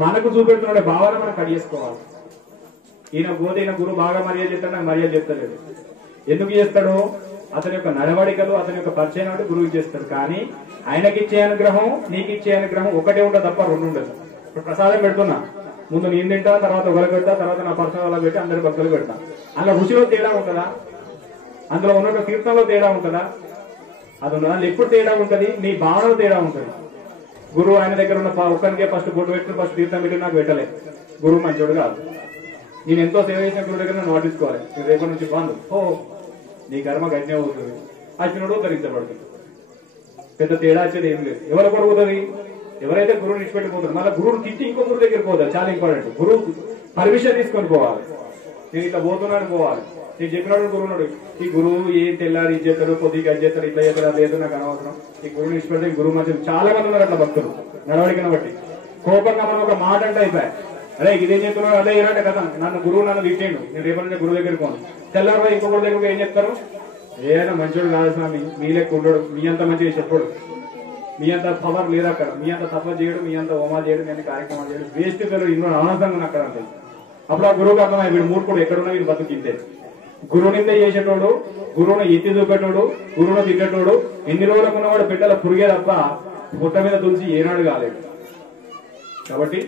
మనకు చూపెడుతున్న భావన మనం కట్ చేసుకోవాలి. ఈయన పోతే ఈయన గురువు బాగా మర్యాద చేస్తాడు, నాకు మర్యాద చెప్తలేడు. ఎందుకు చేస్తాడు? అతని యొక్క నడవడికలు, అతని యొక్క పరిచయం అంటే గురువు చేస్తాడు. కానీ ఆయనకిచ్చే అనుగ్రహం, నీకిచ్చే అనుగ్రహం ఒకటే ఉంటుంది తప్ప 2 ఉండదు. ఇప్పుడు ప్రసాదం పెడుతున్నా, ముందు నేను తింటా, తర్వాత ఒకరికి పెడతా, తర్వాత నా పర్సనల్ వాళ్ళకి పెట్టి అందరి భక్తులు పెడతా. అందులో రుచిలో తేడా ఉంటుందా? అందులో ఉన్న కీర్తనలో తేడా ఉంటుందా? అది ఉన్నదా? అందులో ఎప్పుడు తేడా ఉంటుంది? నీ భావనలో తేడా ఉంటుంది. గురువు ఆయన దగ్గర ఉన్న ఒక్కరికే ఫస్ట్ బొట్టు పెట్టుకుని ఫస్ట్ తీర్థం పెట్టి నాకు పెట్టలే, గురువు మంచోడు కాదు. నేను ఎంతో సేవ చేసిన గురువు దగ్గర నన్ను నోటించుకోవాలి. నేను రేపటి నుంచి బంధు, ఓ నీ కర్మ గజ్ఞ అవుతుంది, అచ్చినోడు ధరించబడుతుంది. పెద్ద తేడా వచ్చేది ఏం లేదు. ఎవరు కొడుకుతుంది? ఎవరైతే గురువుని ఇచ్చిపెట్టిపోతారు. మళ్ళీ గురువుని తిట్టి ఇంకో గురువు దగ్గరికి పోతారు. చాలా ఇంపార్టెంట్. గురువు పర్మిషన్ తీసుకొని పోవాలి. నేను ఇట్లా పోతున్నాను పోవాలి. నీకు చెప్పినప్పుడు గురువు ఉన్నాడు, ఈ గురువు ఏం తెల్లారు ఇది చేస్తారు, కొద్దిగా అది చేస్తారు, ఇట్లా చేస్తారు, లేదు నాకు అనవసరం, ఈ గురువుని ఇష్టపడితే ఈ గురువు మంచిది. చాలా మంది ఉన్నారు అట్లా భక్తులు నడవడికను బట్టి. కోపంగా మనం ఒక మాట అంటే అయిపోయాయి, అదే ఇదేం చెప్తున్నాడు అదే ఇలాంటి కదా, నన్ను గురువు నన్ను తిట్టేయండు, నేను రేపటి నుంచి గురువు దగ్గరికి పోను. తెల్లారు ఇంకొకటి దగ్గర ఏం చెప్తారు, ఏదైనా మంచోడు కాదు స్వామి, మీ లెక్క ఉండడు, మీ అంత మంచిగా చెప్పడు, మీ అంత పవర్ లేదు అక్కడ, మీ అంత తప్ప చేయడు, మీ అంత హోమాలు చేయడు, మీ అంత కార్యక్రమాలు చేయడు, వేస్ట్ పిల్లలు ఇన్నో అనవసరంగా అక్కడ అంటే. అప్పుడు ఆ గురువుకి అర్థమై వీడు మూర్ఖుడు, ఎక్కడున్నా వీడు బతుకింతే. గురువు నింద చేసేటోడు, గురువును ఎత్తి చూపెట్టోడు, గురువును తిట్టేటోడు, ఎన్ని రోజులకు ఉన్నవాడు బిడ్డల పురిగే తప్ప పుట్ట మీద తులసి ఏనాడు కాలేదు. కాబట్టి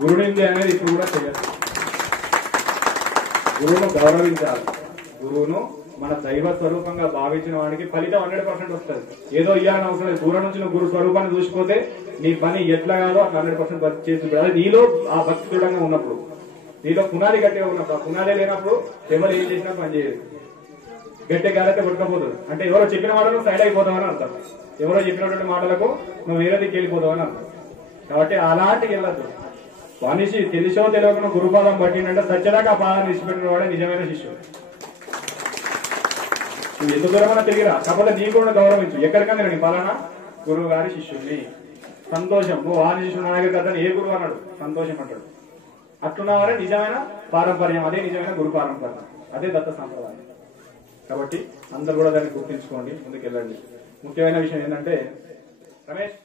గురు నింద అనేది ఇప్పుడు కూడా చేయదు. గురువును గౌరవించాలి. గురువును మన దైవ స్వరూపంగా భావించిన వాడికి ఫలితం 100% వస్తుంది. ఏదో ఇయ్యాలని అవసరం లేదు. దూరం నుంచి నువ్వు గురు స్వరూపాన్ని చూసిపోతే నీ పని ఎట్లా కాదో అట్లా 100% చేసి అది నీలో ఆ భక్తి దృఢంగా ఉన్నప్పుడు, నీలో పునాది గట్టిగా ఉన్నప్పుడు. ఆ పునాదే లేనప్పుడు ఎవరు ఏం చేసినా పని చేయదు. గట్టి గాలైతే కొట్టుకపోతుంది. అంటే ఎవరో చెప్పిన మాటలు సైడ్ అయిపోతామని అర్థం, ఎవరో చెప్పినటువంటి మాటలకు నువ్వు వేరే దిక్కు వెళ్ళిపోతావని అర్థం. కాబట్టి అలాంటికి వెళ్ళద్దు. మనిషి తెలిసో తెలియకుండా గురుపాదం పట్టిందంటే సత్యదాకా ఆ పాదాన్ని విడిచిపెట్టిన వాడే నిజమైన శిష్యుడు. నువ్వు ఎంత దూరమైనా తిరిగిరా, కాకపోతే నీ కూడా గౌరవించు. ఎక్కడికన్నా నీ పలానా గురువు గారి శిష్యుడిని, సంతోషం. నువ్వు వారి శిష్యుడు నా దగ్గర కదా, ఏ గురువు అన్నాడు, సంతోషం అంటాడు. అట్లున్నవారే నిజమైన పారంపర్యం, అదే నిజమైన గురు పారంపర్యం, అదే దత్త సాంప్రదాయం. కాబట్టి అందరూ కూడా దాన్ని గుర్తించుకోండి, ముందుకెళ్ళండి. ముఖ్యమైన విషయం ఏంటంటే రమేష్